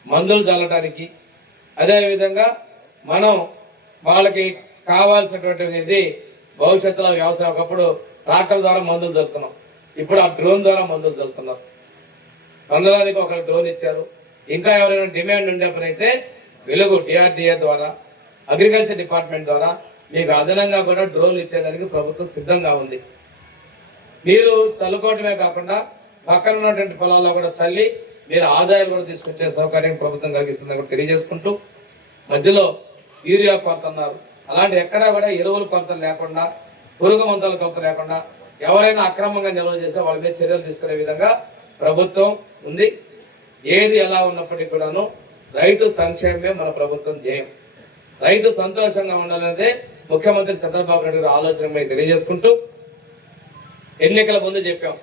మందులు చల్లడానికి. అదేవిధంగా మనం వాళ్ళకి కావాల్సినటువంటిది భవిష్యత్తులో వ్యవసాయం ఒకప్పుడు ట్రాక్టర్ ద్వారా మందులు చల్లుతున్నాం, ఇప్పుడు ఆ డ్రోన్ ద్వారా మందులు చల్లుతున్నాం. మండలానికి ఒక డ్రోన్ ఇచ్చారు. ఇంకా ఎవరైనా డిమాండ్ ఉండేప్పుడైతే వెలుగు డిఆర్డిఏ ద్వారా, అగ్రికల్చర్ డిపార్ట్మెంట్ ద్వారా మీకు అదనంగా కూడా డ్రోన్లు ఇచ్చేదానికి ప్రభుత్వం సిద్ధంగా ఉంది. మీరు చల్లుకోవటమే కాకుండా పక్కన ఉన్నటువంటి పొలాల్లో కూడా చల్లి మీరు ఆదాయాలు కూడా తీసుకొచ్చే సౌకర్యం ప్రభుత్వం కలిగిస్తుందని కూడా తెలియజేసుకుంటూ, మధ్యలో యూరియా కొరత అన్నారు. అలాంటి ఎక్కడా కూడా ఎరువుల కొరత లేకుండా, పురుగు మందుల కొరత లేకుండా ఎవరైనా అక్రమంగా నిల్వ చేస్తే వాళ్ళ మీద చర్యలు తీసుకునే విధంగా ప్రభుత్వం ఉంది. ఏది ఎలా ఉన్నప్పటికీ కూడాను రైతు సంక్షేమమే మన ప్రభుత్వం ధ్యేయం. రైతు సంతోషంగా ఉండాలనేదే ముఖ్యమంత్రి చంద్రబాబు నాయుడు గారి ఆలోచన మీకు తెలియజేసుకుంటూ, ఎన్నికల ముందు చెప్పాం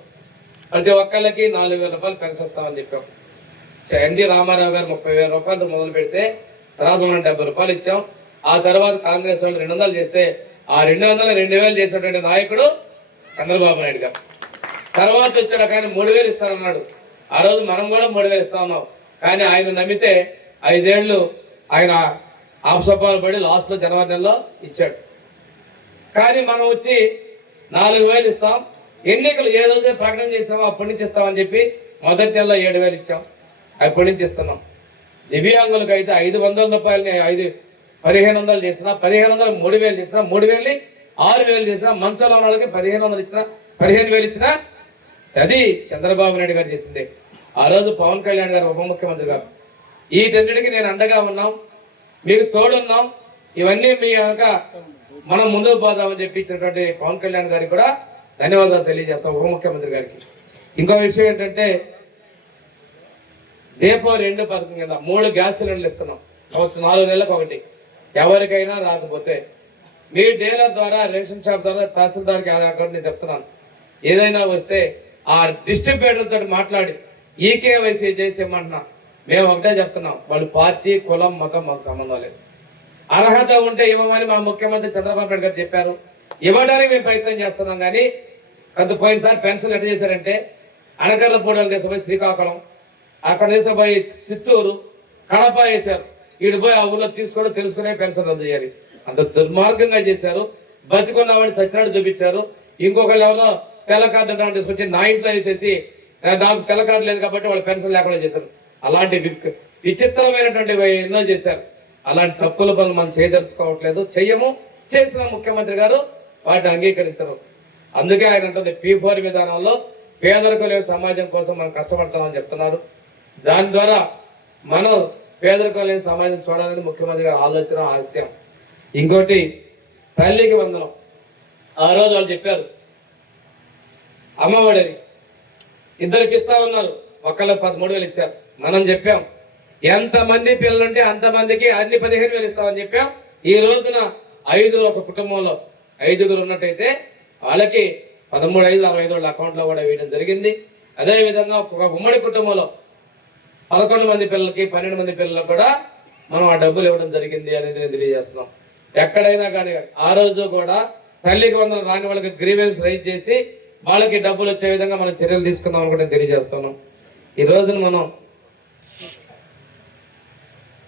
ప్రతి ఒక్కళ్ళకి 4,000 రూపాయలు పెన్షన్ ఇస్తామని చెప్పాం. ఎన్టీ రామారావు గారు 30,000 రూపాయలతో మొదలు పెడితే తర్వాత మనం 70 రూపాయలు ఇచ్చాం. ఆ తర్వాత కాంగ్రెస్ వాళ్ళు 200 చేస్తే ఆ 200 2,000 చేసినటువంటి నాయకుడు చంద్రబాబు నాయుడు గారు. తర్వాత వచ్చాడు కానీ 3,000 ఇస్తానన్నాడు. ఆ రోజు మనం కూడా 3,000 ఇస్తా ఉన్నాం. కానీ ఆయన నమ్మితే 5 ఏళ్ళు ఆయన ఆపసపాలు పడి లాస్ట్లో జనవరి నెలలో ఇచ్చాడు. కానీ మనం వచ్చి 4,000 ఇస్తాం, ఎన్నికలు ఏదైతే ప్రకటన చేస్తామో అప్పటి నుంచి ఇస్తామని చెప్పి మొదటి నెలలో 7,000 ఇచ్చాం, అప్పటి నుంచి ఇస్తున్నాం. దివ్యాంగులకు అయితే 500 రూపాయలని 1,500 చేసినా, 1,500 3,000 చేసినా, 3,000 6,000 చేసినా, మంచంలో ఉన్న వాళ్ళకి 1,500 ఇచ్చినా, 15,000 ఇచ్చినా అది చంద్రబాబు నాయుడు గారు చేసిందే. ఆ రోజు పవన్ కళ్యాణ్ గారు ఉప ముఖ్యమంత్రి గారు వీటన్నిటికీ నేను అండగా ఉన్నాం, మీకు తోడున్నాం, ఇవన్నీ మీ కనుక మనం ముందుకు పోదామని చెప్పి ఇచ్చినటువంటి పవన్ కళ్యాణ్ గారికి కూడా ధన్యవాదాలు తెలియజేస్తాం, ఉప ముఖ్యమంత్రి గారికి. ఇంకో విషయం ఏంటంటే దీపం 2 పథకం కింద 3 గ్యాస్ సిలిండర్లు ఇస్తున్నాం, 4 నెలలకు ఒకటి. ఎవరికైనా రాకపోతే మీ డీలర్ ద్వారా, రేషన్ షాప్ ద్వారా, తహసీల్దార్కి అకౌంట్ నేను చెప్తున్నాను, ఏదైనా వస్తే ఆ డిస్ట్రిబ్యూటర్ తోటి మాట్లాడి ఈకేవైసీ చేసేయమంటున్నా. మేము ఒకటే చెప్తున్నాం, వాళ్ళు పార్టీ, కులం, మతం మాకు సంబంధం లేదు. అర్హత ఉంటే ఇవ్వమని మా ముఖ్యమంత్రి చంద్రబాబు నాయుడు గారు చెప్పారు, ఇవ్వడానికి మేము ప్రయత్నం చేస్తున్నాం. కానీ పోయినసారి పెన్షన్ ఎట్లా చేశారంటే అనకర్ల పూడలు తీసుకుపోయి శ్రీకాకుళం, అక్కడ తీసుకుపోయి చిత్తూరు కడప వేశారు. వీడు పోయి ఆ ఊళ్ళో తీసుకొని తెలుసుకునే పెన్షన్ రద్దు చేయాలి. అంత దుర్మార్గంగా చేశారు. బతికున్నవాడిని సచ్చినాడు చూపించారు. ఇంకొకళ్ళు ఎవరో తెల్ల కార్డు తీసుకొచ్చి నా ఇంట్లో వేసేసి నాకు తెల్ల కార్డు లేదు కాబట్టి వాళ్ళు పెన్షన్ లేకుండా చేశారు. అలాంటి విచిత్రమైనటువంటి ఎన్నో చేశారు. అలాంటి తప్పుల పనులు మనం చేయదలుచుకోవట్లేదు, చెయ్యము. చేసిన ముఖ్యమంత్రి గారు వాటిని అంగీకరించరు. అందుకే ఆయన అంటుంది P4 విధానంలో పేదరికం లేని సమాజం కోసం మనం కష్టపడతామని చెప్తున్నారు. దాని ద్వారా మనం పేదరికం లేని సమాజం చూడాలని ముఖ్యమంత్రి గారి ఆలోచన, ఆశయం. ఇంకోటి తల్లికి వందనం. ఆ రోజు వాళ్ళు చెప్పారు అమ్మఒడిని ఇద్దరికి ఇస్తా ఉన్నారు, ఒకళ్ళకి 13,000 ఇచ్చారు. మనం చెప్పాం ఎంతమంది పిల్లలుంటే అంతమందికి అన్ని 15,000 ఇస్తామని చెప్పాం. ఈ రోజున 5 ఒక కుటుంబంలో 5గురు ఉన్నట్టయితే వాళ్ళకి 13,565 అకౌంట్లో కూడా వేయడం జరిగింది. అదేవిధంగా ఒక ఉమ్మడి కుటుంబంలో 11 మంది పిల్లలకి 12 మంది పిల్లలకు కూడా మనం ఆ డబ్బులు ఇవ్వడం జరిగింది అనేది నేను తెలియజేస్తున్నాం. ఎక్కడైనా కానీ ఆ రోజు కూడా తల్లికి వందనం రాని వాళ్ళకి గ్రీవెన్స్ రైజ్ చేసి వాళ్ళకి డబ్బులు వచ్చే విధంగా మనం చర్యలు తీసుకున్నాం అని కూడా తెలియజేస్తున్నాం. ఈ రోజున మనం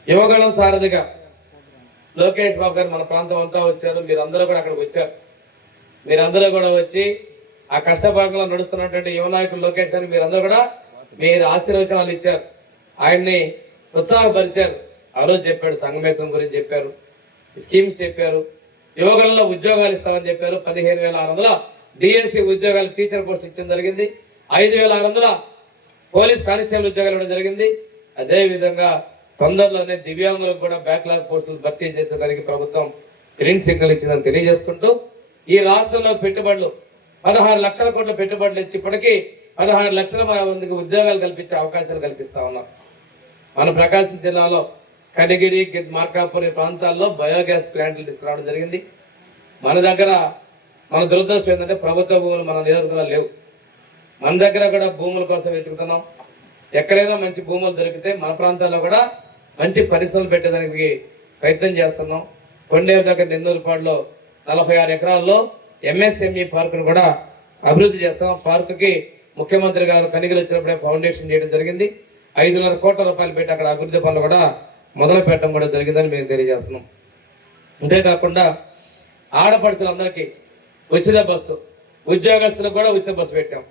యువగళం సారథిగా లోకేష్ బాబు గారు మన ప్రాంతం అంతా వచ్చారు. మీరందరూ కూడా అక్కడికి వచ్చారు. మీరందరూ కూడా వచ్చి ఆ కష్టభాగంలో నడుస్తున్నటువంటి యువ నాయకులు లోకేష్ గారు మీరందరూ కూడా మీరు ఆశీర్వచనాలు ఇచ్చారు, ఆయన్ని ఉత్సాహపరిచారు. ఆ రోజు చెప్పాడు, సంగమేశం గురించి చెప్పారు, స్కీమ్స్ చెప్పారు, యువగలంలో ఉద్యోగాలు ఇస్తామని చెప్పారు. 15,600 డిఎస్సి ఉద్యోగాలు టీచర్ పోస్ట్ ఇచ్చడం జరిగింది. 5,600 పోలీస్ కానిస్టేబుల్ ఉద్యోగాలు ఇవ్వడం జరిగింది. అదేవిధంగా తొందరలోనే దివ్యాంగులకు కూడా బ్యాక్లాగ్ పోస్టులు భర్తీ చేసేదానికి ప్రభుత్వం గ్రీన్ సిగ్నల్ ఇచ్చిందని తెలియజేసుకుంటూ ఈ రాష్ట్రంలో పెట్టుబడులు 16 లక్షల కోట్ల పెట్టుబడులు ఇచ్చి ఇప్పటికీ 16 లక్షల మందికి ఉద్యోగాలు కల్పించే అవకాశాలు కల్పిస్తా ఉన్నాం. మన ప్రకాశం జిల్లాలో కనిగిరి, మార్కాపురి ప్రాంతాల్లో బయోగ్యాస్ ప్లాంట్లు తీసుకురావడం జరిగింది. మన దగ్గర మన దురదృష్టం ఏంటంటే ప్రభుత్వ భూములు మన నియోజకవర్గంలో లేవు. మన దగ్గర కూడా భూముల కోసం వెతుకుతున్నాం. ఎక్కడైనా మంచి భూములు దొరికితే మన ప్రాంతాల్లో కూడా మంచి పరిశ్రమలు పెట్టేదానికి ప్రయత్నం చేస్తున్నాం. కొండేరు దగ్గర నెన్నూరుపాడులో 46 ఎకరాల్లో MSME పార్కును కూడా అభివృద్ధి చేస్తాం. పార్కుకి ముఖ్యమంత్రి గారు కనిగిరి వచ్చినప్పుడే ఫౌండేషన్ చేయడం జరిగింది. 5,500 కోట్ల రూపాయలు పెట్టి అక్కడ అభివృద్ధి పనులు కూడా మొదలు పెట్టడం కూడా జరిగిందని మేము తెలియజేస్తున్నాం. అంతేకాకుండా ఆడపడుచులందరికీ ఉచిత బస్సు, ఉద్యోగస్తులకు కూడా ఉచిత బస్సు పెట్టాం.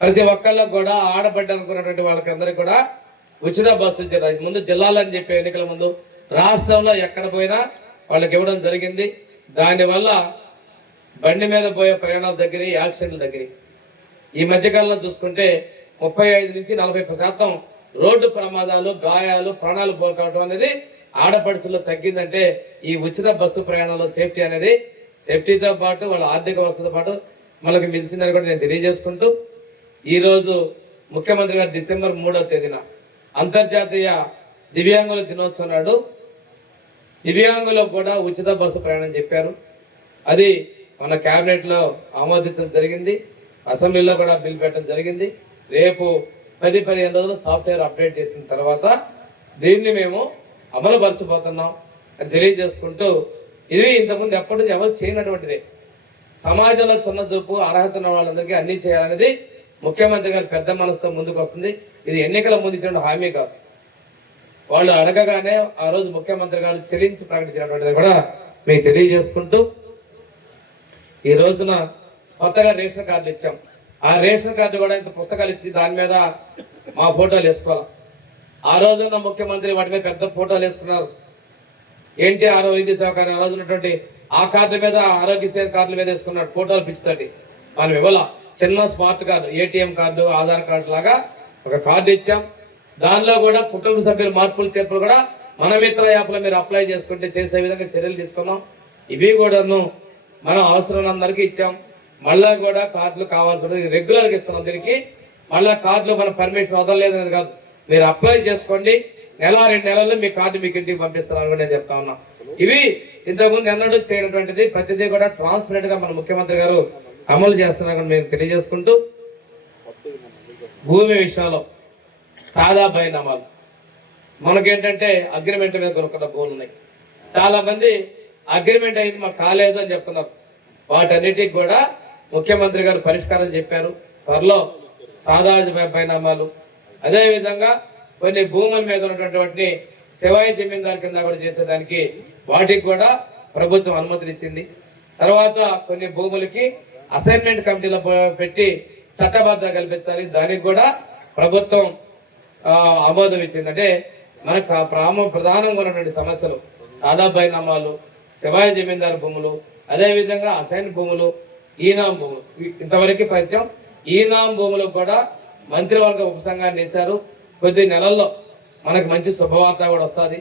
ప్రతి ఒక్కళ్ళకు కూడా ఆడబడ్డ అనుకున్నటువంటి వాళ్ళకి అందరికీ కూడా ఉచిత బస్సు ఇచ్చారు. ముందు జిల్లాలని చెప్పే ఎన్నికల ముందు రాష్ట్రంలో ఎక్కడ పోయినా వాళ్ళకి ఇవ్వడం జరిగింది. దానివల్ల బండి మీద పోయే ప్రయాణాల దగ్గర యాక్సిడెంట్ల దగ్గర ఈ మధ్యకాలంలో చూసుకుంటే 35 నుంచి 40% రోడ్డు ప్రమాదాలు, గాయాలు, ప్రాణాలు పోల్కోవడం అనేది ఆడపడుచుల్లో తగ్గిందంటే ఈ ఉచిత బస్సు ప్రయాణంలో సేఫ్టీ అనేది, సేఫ్టీతో పాటు వాళ్ళ ఆర్థిక వ్యవస్థతో పాటు మనకు మిలిచిందని కూడా నేను తెలియజేసుకుంటూ ఈరోజు ముఖ్యమంత్రి గారు డిసెంబర్ 3వ తేదీన అంతర్జాతీయ దివ్యాంగుల దినోత్సవం నాడు దివ్యాంగులకు కూడా ఉచిత బస్సు ప్రయాణం చెప్పారు. అది మన క్యాబినెట్లో ఆమోదించడం జరిగింది. అసెంబ్లీలో కూడా బిల్ పెట్టడం జరిగింది. రేపు 10-15 రోజులు సాఫ్ట్వేర్ అప్డేట్ చేసిన తర్వాత దీన్ని మేము అమలు పరచబోతున్నాం అని తెలియజేసుకుంటూ, ఇది ఇంతకుముందు ఎప్పటి నుంచి ఎవరు చేయనటువంటిదే. సమాజంలో చిన్న చూపు, అర్హత ఉన్న వాళ్ళందరికీ అన్నీ చేయాలనేది ముఖ్యమంత్రి గారు పెద్ద మనసుతో ముందుకు వస్తుంది. ఇది ఎన్నికల ముందు ఇచ్చిన హామీ కాదు. వాళ్ళు అడగగానే ఆ రోజు ముఖ్యమంత్రి గారు చెల్లించి ప్రకటించినటువంటిది కూడా మీకు తెలియజేసుకుంటూ, ఈ రోజున కొత్తగా రేషన్ కార్డులు ఇచ్చాం. ఆ రేషన్ కార్డు కూడా ఇంత పుస్తకాలు ఇచ్చి దాని మీద మా ఫోటోలు వేసుకోవాలి. ఆ రోజున ముఖ్యమంత్రి వాటి మీద పెద్ద ఫోటోలు వేసుకున్నారు. ఎన్టీఆర్ వైద్య సహకారం ఆ రోజు ఉన్నటువంటి ఆ కార్డు మీద, ఆరోగ్యశ్రీ కార్డుల మీద వేసుకున్నాడు ఫోటోలు పిచ్చుతోటి. మనం ఇవ్వాల చిన్న smart card, ATM card, Aadhaar card లాగా ఒక కార్డు ఇచ్చాం. దానిలో కూడా కుటుంబ సభ్యుల మార్పులు చేర్పులు కూడా మన మిత్ర యాప్లో మీరు అప్లై చేసుకుంటే చేసే విధంగా చర్యలు తీసుకున్నాం. ఇవి కూడాను మనం అవసరం అందరికీ ఇచ్చాం. మళ్ళా కూడా కార్డులు కావాల్సి రెగ్యులర్గా ఇస్తున్నాం. దీనికి మళ్ళా కార్డులు మన పర్మిషన్ వదలలేదు అనేది కాదు, మీరు అప్లై చేసుకోండి, 1-2 నెలల్లో మీ కార్డు మీకు ఇంటికి పంపిస్తున్నాను కూడా నేను చెప్తా ఉన్నా. ఇవి ఇంతకుముందు ఎన్నడూ చేయనటువంటిది, ప్రతిదీ కూడా ట్రాన్స్పరెంట్ గా మన ముఖ్యమంత్రి గారు అమలు చేస్తున్నారని మేము తెలియజేసుకుంటూ, భూమి విషయంలో సాదా బైనామాలు మనకేంటంటే అగ్రిమెంట్ మీద కొనుక్కున్న భూములు ఉన్నాయి. చాలా మంది అగ్రిమెంట్ అయింది మాకు కాలేదు అని చెప్తున్నారు. వాటన్నిటికి కూడా ముఖ్యమంత్రి గారు పరిష్కారం చెప్పారు. త్వరలో సాదా బైనామాలు, అదేవిధంగా కొన్ని భూముల మీద ఉన్నటువంటి శివాయి జమీందారు కింద కూడా చేసేదానికి వాటికి కూడా ప్రభుత్వం అనుమతినిచ్చింది. తర్వాత కొన్ని భూములకి అసైన్మెంట్ కమిటీలో పెట్టి చట్టబద్ధత కల్పించాలి, దానికి కూడా ప్రభుత్వం ఆమోదం ఇచ్చింది. అంటే మనకు ప్రధానంగా ఉన్నటువంటి సమస్యలు సాదా బైనామాలు, శివాయి జమీందారు భూములు, అదేవిధంగా అసైన్ భూములు, ఈనాం భూములు ఇంతవరకు పరిచయం. ఈనాం భూములకు కూడా మంత్రివర్గ ఉపసంఘాన్ని వేశారు. కొద్ది నెలల్లో మనకు మంచి శుభవార్త కూడా వస్తుంది.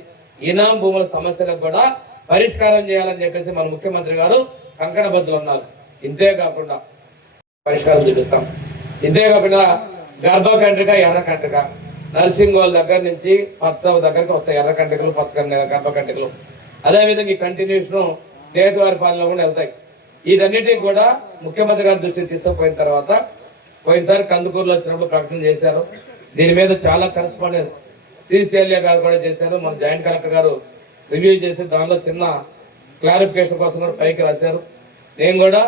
ఈనాం భూముల సమస్యలకు కూడా పరిష్కారం చేయాలని చెప్పేసి మన ముఖ్యమంత్రి గారు కంకణబద్దులు ఉన్నారు. ఇంతే కాకుండా పరిష్కారం చూపిస్తాం. ఇంతే కాకుండా గర్భకండ్రిక, ఎర్రకండ్రిక, నర్సింగోల్ దగ్గర నుంచి పచ్చ దగ్గరకు వస్తాయి ఎర్రకండ్రికలు, గర్భకండ్రికలు. అదేవిధంగా ఈ కంటిన్యూషన్ నేతవారి పాలనలో కూడా వెళ్తాయి. వీటన్నిటికీ కూడా ముఖ్యమంత్రి గారి దృష్టికి తీసుకుపోయిన తర్వాత పోయినసారి కందుకూరులో వచ్చినప్పుడు ప్రకటన చేశారు. దీని మీద చాలా కరెస్పాండెన్స్ సిసిఎల్ఏ గారు కూడా చేశారు. మన జాయింట్ కలెక్టర్ గారు రివ్యూ చేసి దానిలో చిన్న క్లారిఫికేషన్ కోసం కూడా పైకి రాశారు. నేను కూడా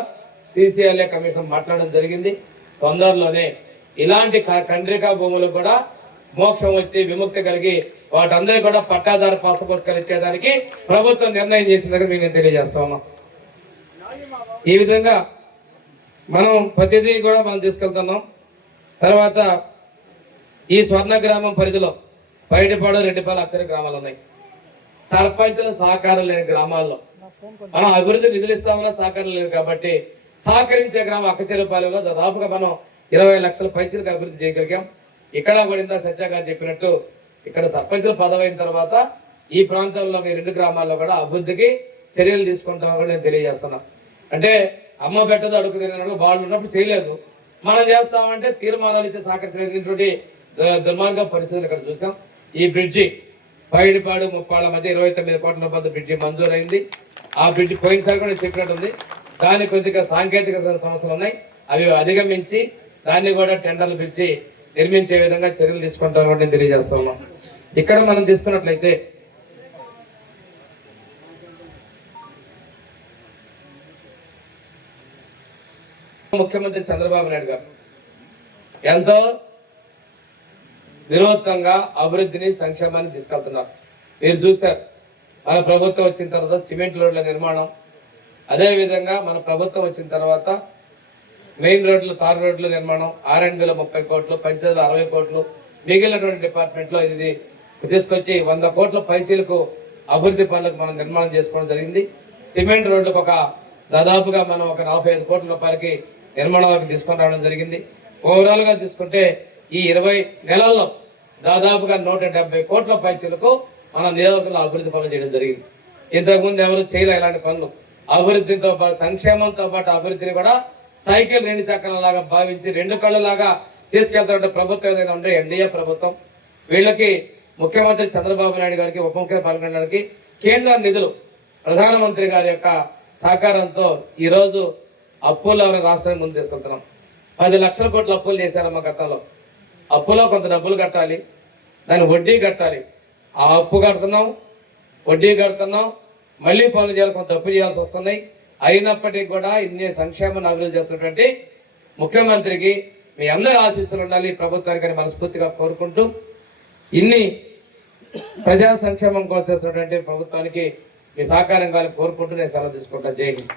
సిసిఎల్ఏ కమిషన్ మాట్లాడడం జరిగింది. తొందరలోనే ఇలాంటి కండ్రికా భూములకు కూడా మోక్షం వచ్చి విముక్తి కలిగి వాటందరూ కూడా పట్టాదారు పాస్ పుస్తకాలు ఇచ్చేదానికి ప్రభుత్వం నిర్ణయం చేసిన దగ్గర మీకు నేను తెలియజేస్తా ఉన్నాం. ఈ విధంగా మనం ప్రతిదీ కూడా మనం తీసుకెళ్తున్నాం. తర్వాత ఈ స్వర్ణ గ్రామం పరిధిలో బయటపాడు, రెడ్డిపాలెం, అక్షర గ్రామాలు ఉన్నాయి. సర్పంచుల సహకారం లేని గ్రామాల్లో మనం అభివృద్ధి నిధులు ఇస్తామన్నా సహకారం లేదు కాబట్టి సహకరించే గ్రామం అక్కచెరుపాలెంలో దాదాపుగా మనం 20 లక్షల పైచలకు అభివృద్ధి చేయగలిగాం. ఇక్కడ కూడా ఇంత సత్య గారు చెప్పినట్టు ఇక్కడ సర్పంచుల పదవి అయిన తర్వాత ఈ ప్రాంతంలో ఈ 2 గ్రామాల్లో కూడా అభివృద్ధికి చర్యలు తీసుకుంటామని కూడా నేను తెలియజేస్తున్నా. అంటే అమ్మ పెట్టదు అడుగు తిరిగినప్పుడు వాళ్ళు ఉన్నప్పుడు చేయలేదు, మనం చేస్తామంటే తీర్మానాలు ఇచ్చే సహకరించినటువంటి దుర్మార్గ పరిస్థితులు ఇక్కడ చూసాం. ఈ బ్రిడ్జి పైడిపాడు ముప్పాళ్ళ మధ్య 29 కోట్ల రూపాయల బ్రిడ్జి మంజూరైంది. ఆ బ్రిడ్జి పోయినసారి కూడా చెప్పినట్టుంది. దానికి కొద్దిగా సాంకేతిక సమస్యలు ఉన్నాయి, అవి అధిగమించి దాన్ని కూడా టెండర్లు పిలిచి నిర్మించే విధంగా చర్యలు తీసుకుంటామని నేను తెలియజేస్తా ఉన్నాం. ఇక్కడ మనం తీసుకున్నట్లయితే ముఖ్యమంత్రి చంద్రబాబు నాయుడు గారు ఎంతో వినూత్నంగా అభివృద్ధిని, సంక్షేమాన్ని తీసుకెళ్తున్నారు. మీరు చూస్తారు మన ప్రభుత్వం వచ్చిన తర్వాత సిమెంట్ రోడ్ల నిర్మాణం, అదేవిధంగా మన ప్రభుత్వం వచ్చిన తర్వాత మెయిన్ రోడ్లు, తార్ రోడ్ల నిర్మాణం R&Bలో 30 కోట్లు, పంచాయతీలో 60 కోట్లు, మిగిలినటువంటి డిపార్ట్మెంట్లో ఇది తీసుకొచ్చి 100 కోట్ల పైచీలకు అభివృద్ధి పనులకు మనం నిర్మాణం చేసుకోవడం జరిగింది. సిమెంట్ రోడ్లకు దాదాపుగా మనం 45 కోట్ల రూపాయలకి నిర్మాణాలకు తీసుకొని రావడం జరిగింది. ఓవరాల్ గా తీసుకుంటే ఈ 20 నెలల్లో దాదాపుగా 170 కోట్ల పైచీలకు మన నియోజకవర్గంలో అభివృద్ధి పనులు చేయడం జరిగింది. ఇంతకుముందు ఎవరు చేయలే ఇలాంటి పనులు. అభివృద్ధితో పాటు సంక్షేమంతో పాటు అభివృద్ధిని కూడా సైకిల్ 2 చక్రాలలాగా భావించి 2 కళ్ళలాగా తీసుకెళ్తున్న ప్రభుత్వం ఏదైనా ఉంటే ఎన్డీఏ ప్రభుత్వం. వీళ్ళకి ముఖ్యమంత్రి చంద్రబాబు నాయుడు గారికి, ఉప ముఖ్యమంత్రి పవన్ కళ్యాణ్ గారికి కేంద్ర నిధులు, ప్రధానమంత్రి గారి యొక్క సహకారంతో ఈరోజు అప్పులు రాష్ట్రానికి ముందు తీసుకెళ్తున్నాం. 10 లక్షల కోట్ల అప్పులు చేశారమ్మ గతంలో. అప్పులో కొంత డబ్బులు కట్టాలి, దాని వడ్డీ కట్టాలి. ఆ అప్పు కడుతున్నాం, వడ్డీ కడుతున్నాం, మళ్ళీ పనులు చేయాలి, కొంత అప్పు చేయాల్సి వస్తున్నాయి. అయినప్పటికీ కూడా ఇన్ని సంక్షేమాన్ని అభివృద్ధి చేస్తున్నటువంటి ముఖ్యమంత్రికి మీ అందరి ఆశీస్సులు ఉండాలి ప్రభుత్వానికి మనస్ఫూర్తిగా కోరుకుంటూ, ఇన్ని ప్రజా సంక్షేమం కోసం చేస్తున్నటువంటి ప్రభుత్వానికి మీ సహకారం కావాలని కోరుకుంటూ నేను సెలవు తీసుకుంటా. జై హింద్.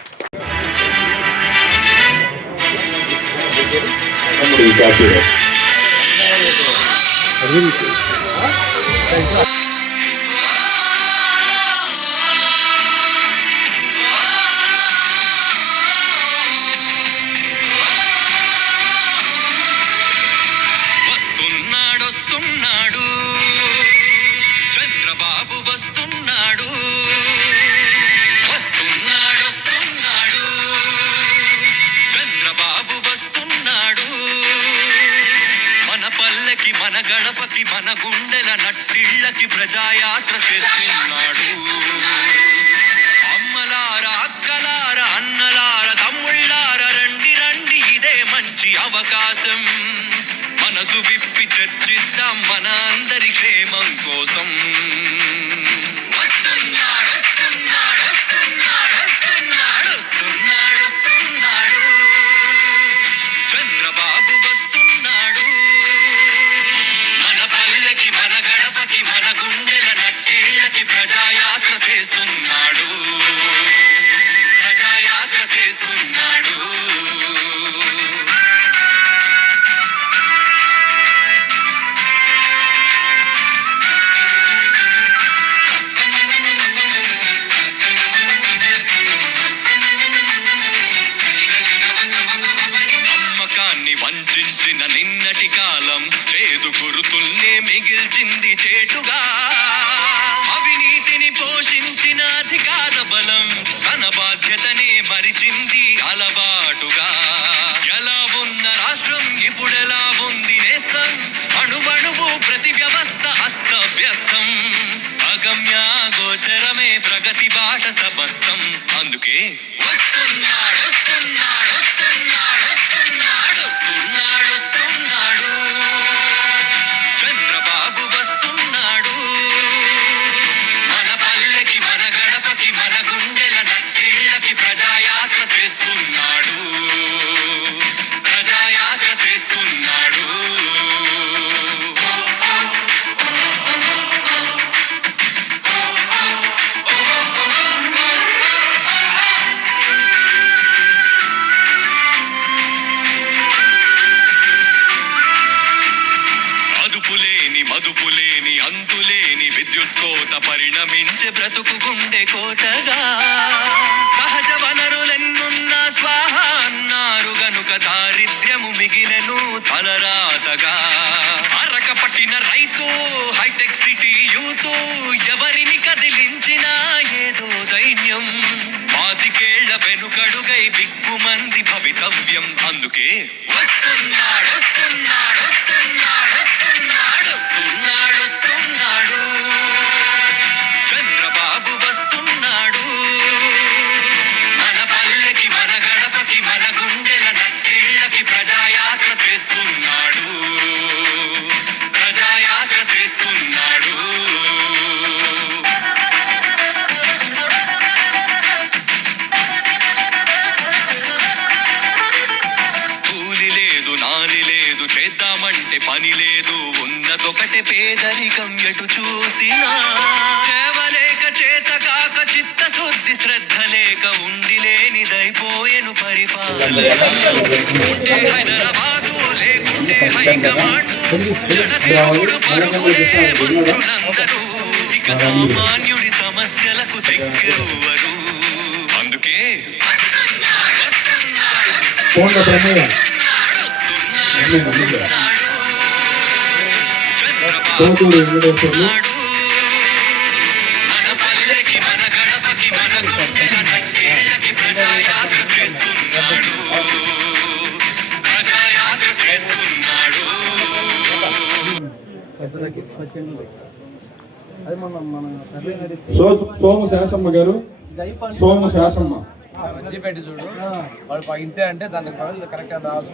వస్తున్నాడు చంద్రబాబు వస్తున్నాడు, వస్తున్నాడు చంద్రబాబు వస్తున్నాడు. మన పల్లెకి, మన గణపతి, మన గుండెల నట్టిళ్ళకి ప్రజాయాత్ర చేస్తున్నాడు. అమ్మలారా, అక్కలారా, అన్నలారా, తమ్ముళ్ళారా, రండి రండి, ఇదే మంచి అవకాశం. మనసు విప్పి చర్చిద్దాం మన అందరి క్షేమం కోసం. వస్తున్నాడు వస్తున్నాడు వస్తున్నాడు వస్తున్నాడు వస్తున్నాడు వస్తున్నాడు చంద్రబాబు వస్తున్నాడు. మన నిన్నటి కాలం చేదు గురుతుల్నే మిగిల్చింది చేటుగా అవినీతిని పోషించిన అధికార బలం తన బాధ్యతనే మరిచింది అలవాటుగా ఎలా ఉన్న రాష్ట్రం ఇప్పుడెలా ఉంది నేస్తం అణువణువు ప్రతి వ్యవస్థ అస్తవ్యస్తం అగమ్య గోచరమే ప్రగతి బాట సమస్తం అందుకే వస్తున్నాడు వస్తున్నాడు వస్తున్నాడు వస్తున్నాడు వస్తున్నాడు వస్తున్నాడు చంద్రబాబు వస్తున్నాడు మన పల్లెకి మన గడపకి మన గుండెల నట్టిళ్ళకి ప్రజాయాత్ర చేస్తున్నాడు ప్రజాయాత్ర చేస్తున్నాడు అదుపులేని మదుపులేని అంతులేని విద్యుత్ కోత పరిణమించే బ్రతుకు గుండె కోతగా సహజ వనరులెన్నున్నా స్వాహ అన్నారు గనుక దారిద్ర్యము మిగిలెను తలరాతగా అరక పట్టిన రైతు హైటెక్ సిటీ యూత్ ఎవరిని కదిలించినా ఏదో దైన్యం పాతికేళ్ల వెనుకడుగై బిగ్గుమంది భవితవ్యం అందుకే వస్తున్నాడు వస్తున్నాడు వస్తున్నాడు వస్తున్నాడు వస్తున్నాడు వస్తున్నాడు చంద్రబాబు వస్తున్నాడు మన పల్లెకి మన గడపకి మన గుండెల నట్టిళ్ళకి ప్రజాయాత్ర చేస్తున్నాడు ప్రజాయాత్ర చేస్తున్నాడు కూలి లేదు నాలి లేదు చేద్దామంటే పని లేదు ఉన్నదొకటే పేదరికం ఎటు చూసినా కేవలేక చేత కాక చిత్తశుద్ధి శ్రద్ధ లేక ఉండి లేనిదైపోయెను పరిపాలన ఉంటే హైదరాబాదు లేకుంటే హైకమాండు జనదేవుడు పరుగులే మంత్రులందరూ ఇక సామాన్యుడి సమస్యలకు దిక్కెవ్వరు అందుకే వస్తున్నాడు, వస్తున్నాడు, వస్తున్నాడు, వస్తున్నాడు. చంద్రబాబు వస్తున్నాడు. మన పల్లెకి మన గడపకి మన గుండెల నట్టిళ్ళకి ప్రజాయాత్ర చేస్తున్నాడు ప్రజాయాత్ర చేస్తున్నాడు సోము శాసమ్మ గారు సోము శాసమ్మ పెట్టి చూడు వాడు ఇంతే అంటే దానికి కరెక్ట్ రావాల్సి